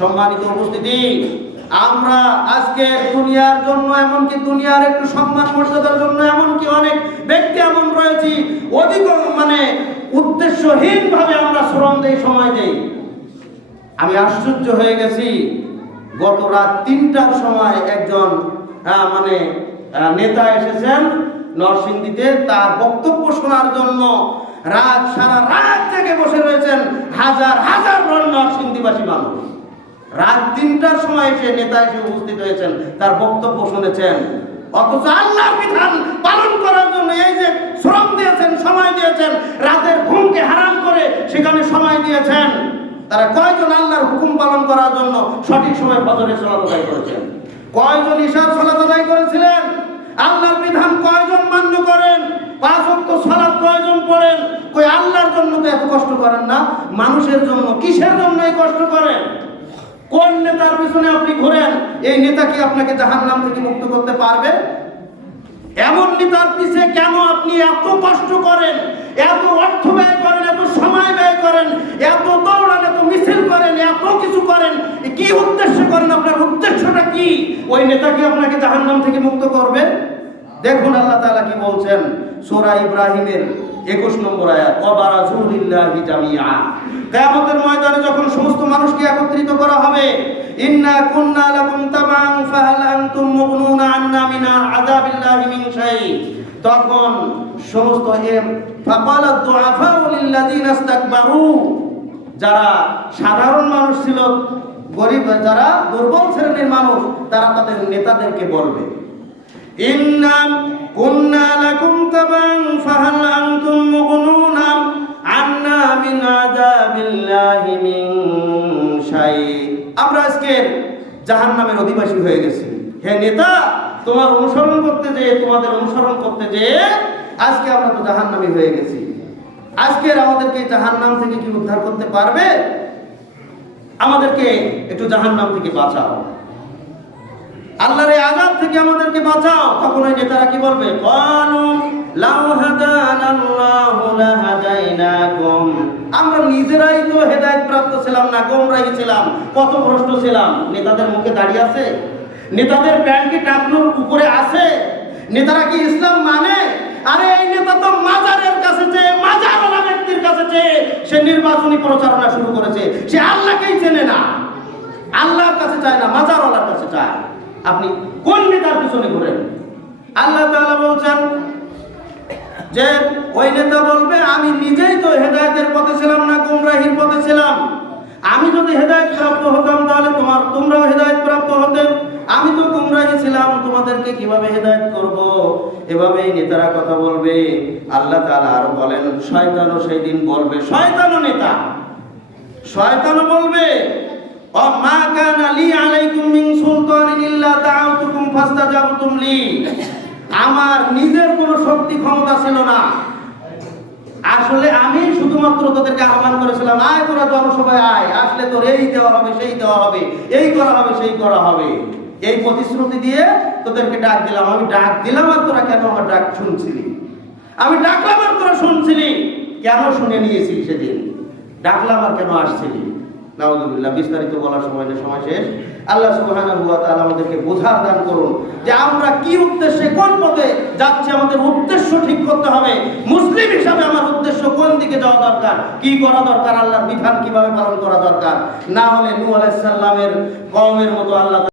সম্মানিত উপস্থিতি, আমরা আজকে দুনিয়ার জন্য, এমনকি দুনিয়ার একটু সম্মান মর্যাদার জন্য, এমনকি অনেক ব্যক্তি এমন রয়েছি অধিক উদ্দেশ্যহীন ভাবে আমরা শ্রম দেই, সময় দেই। আমি আশ্চর্য হয়ে গেছি, গত রাত ৩টার সময় একজন নেতা এসেছেন নরসিংদীতে, তার বক্তব্য শোনার জন্য সারা রাত থেকে বসে রয়েছেন হাজার হাজার নরসিংদীবাসী মানুষ। রাত ৩টার সময় এসে নেতা এসে উপস্থিত হয়েছেন, তার বক্তব্য শুনেছেন। অথচ আল্লাহর বিধান পালন করার জন্য এই যে শ্রম দিয়েছেন, সময় দিয়েছেন, রাতের ঘুমকে হারাম করে সেখানে সময় দিয়েছেন, তারা কয়জন আল্লাহর হুকুম পালন করার জন্য সঠিক সময় ফজরের সালাত আদায় করেছেন? কয়জন ইশার সালাত আদায় করেছিলেন? আল্লাহর বিধান কয়জন মান্য করেন? ৫ ওয়াক্ত সালাত কয়জন পড়েন? কই আল্লাহর জন্য তো এত কষ্ট করেন না, মানুষের জন্য কিসের জন্য এই কষ্ট করেন? কোন নেতার পিছনে আপনি ঘোরেন? এই নেতা কি আপনাকে জাহান্নাম থেকে মুক্ত করতে পারবে? এমন নেতার পিছে কেন আপনি এত কষ্ট করেন, এত অর্থ ব্যয় করেন, এত সময় ব্যয় করেন, এত দৌড়ান, এত মিছিল করেন, এত কিছু করেন? কি উদ্দেশ্য করেন? আপনার উদ্দেশ্যটা কি? ওই নেতা কি আপনাকে জাহান্নাম থেকে মুক্ত করবে? দেখুন আল্লাহ তাআলা কি বলছেন সূরা ইব্রাহিমের 21 নম্বর আয়াত, ওয়াবারাজু লিল্লাহি জামিআ। কিয়ামতের ময়দানে যখন সমস্ত মানুষকে একত্রিত করা হবে, ইন্না কুন্না লাকুম তাবান ফাহাল আনতুম মুগনুনা আন্না মিন আযাবিল্লাহি মিন শাই, তখন সমস্ত ফাকালা দুআফাউ লিল্লাযিনা ইসতাকবারু, যারা সাধারণ মানুষ ছিল, গরিব, যারা দুর্বল শ্রেণীর মানুষ, তারা তাদের নেতাদেরকে বলবে, ইন্না কুন্না লাকুম তাবান ফাহাল আনতুম মুগনুনা আন্না মিন আযাবিল্লাহি মিন শাই। আমরা আজকে জাহান্নামের অধিবাসী হয়ে গেছি। হে নেতা, তোমার অনুসরণ করতে যে, তোমাদের অনুসরণ করতে যে আজকে আমরা তো জাহান্নামী হয়ে গেছি। আজকে আমাদেরকে জাহান্নাম থেকে কি উদ্ধার করতে পারবে? আমাদেরকে একটু জাহান্নাম থেকে বাঁচাও, আল্লাহর এই আযাব থেকে আমাদেরকে বাঁচাও। তখন ওই নেতারা কি বলবে? ক্বালু লাউ হাদানাল্লাহু লাহাদাইনাকুম, আমরা নিজেরাই তো হেদায়েত প্রাপ্ত ছিলাম না, গোমরাহী ছিলাম, কত ভ্রষ্ট ছিলাম। নেতাদের মুখে দাঁড়িয়ে আছে? নেতাদের প্যান্ট কি টাকনুর উপরে আছে? নেতারা কি ইসলাম মানে? আরে এই নেতা তো মাজারের কাছে চেয়ে, মাজারওয়ালা ব্যক্তির কাছে চেয়ে সে নির্বাচনী প্রচারণা শুরু করেছে। সে আল্লাহকেই চেনে না, আল্লাহর কাছে চায় না, মাজারওয়ালার কাছে চায়। আপনি কোন নেতার পিছনে ঘুরেন? আল্লাহ তাআলা বলছেন যে ওই নেতা বলবে, আমি নিজেই তো হেদায়েতের পথে ছিলাম না, গোমরাহির পথে ছিলাম। আমি যদি হেদায়েত প্রাপ্ত হতাম তাহলে তোমরাও হেদায়েত প্রাপ্ত হতে। আমি তো গোমরাহি ছিলাম, তোমাদেরকে কিভাবে হেদায়েত করব? এভাবেই নেতারা কথা বলবে। আল্লাহ তাআলা আরো বলেন, শয়তানও সেই দিন বলবে, শয়তানও নেতা, শয়তান বলবে মা কানা লি আলাইকুম মিন সুলতানিন ইল্লা দাআউতুকুম ফাস্তাজাবতুম লি, আমার নিজের কোনো শক্তি ক্ষমতা ছিল না, আসলে আমি শুধুমাত্র তোদেরকে আহ্বান করেছিলাম, আয় তোরা জনসভায় আয়, আসলে তোর এই দেওয়া হবে, সেই দেওয়া হবে, এই করা হবে, সেই করা হবে, এই প্রতিশ্রুতি দিয়ে তোদেরকে ডাক দিলাম। আমি ডাক দিলাম আর তোরা কেন আমার ডাক শুনছিলি? আমি ডাকলাম আর তোরা শুনছিলি কেন? শুনে নিয়েছিলি সেদিন, ডাকলাম আর কেন আসছিলি? নাউযুবিল্লাহ। বিস্তারিত বলার সময় নেই, সময় শেষ। আল্লাহ সুবহানাহু ওয়া তাআলা আমাদেরকে বোঝার দান করুন যে আমরা কি উদ্দেশ্যে, কোন পথে যাচ্ছি, আমাদের উদ্দেশ্য ঠিক করতে হবে। মুসলিম হিসাবে আমার উদ্দেশ্য কোন দিকে যাওয়া দরকার, কি করা দরকার, আল্লাহর বিধান কিভাবে পালন করা দরকার। না হলে নূহ আলাইহিস সালামের কওমের মতো আল্লাহ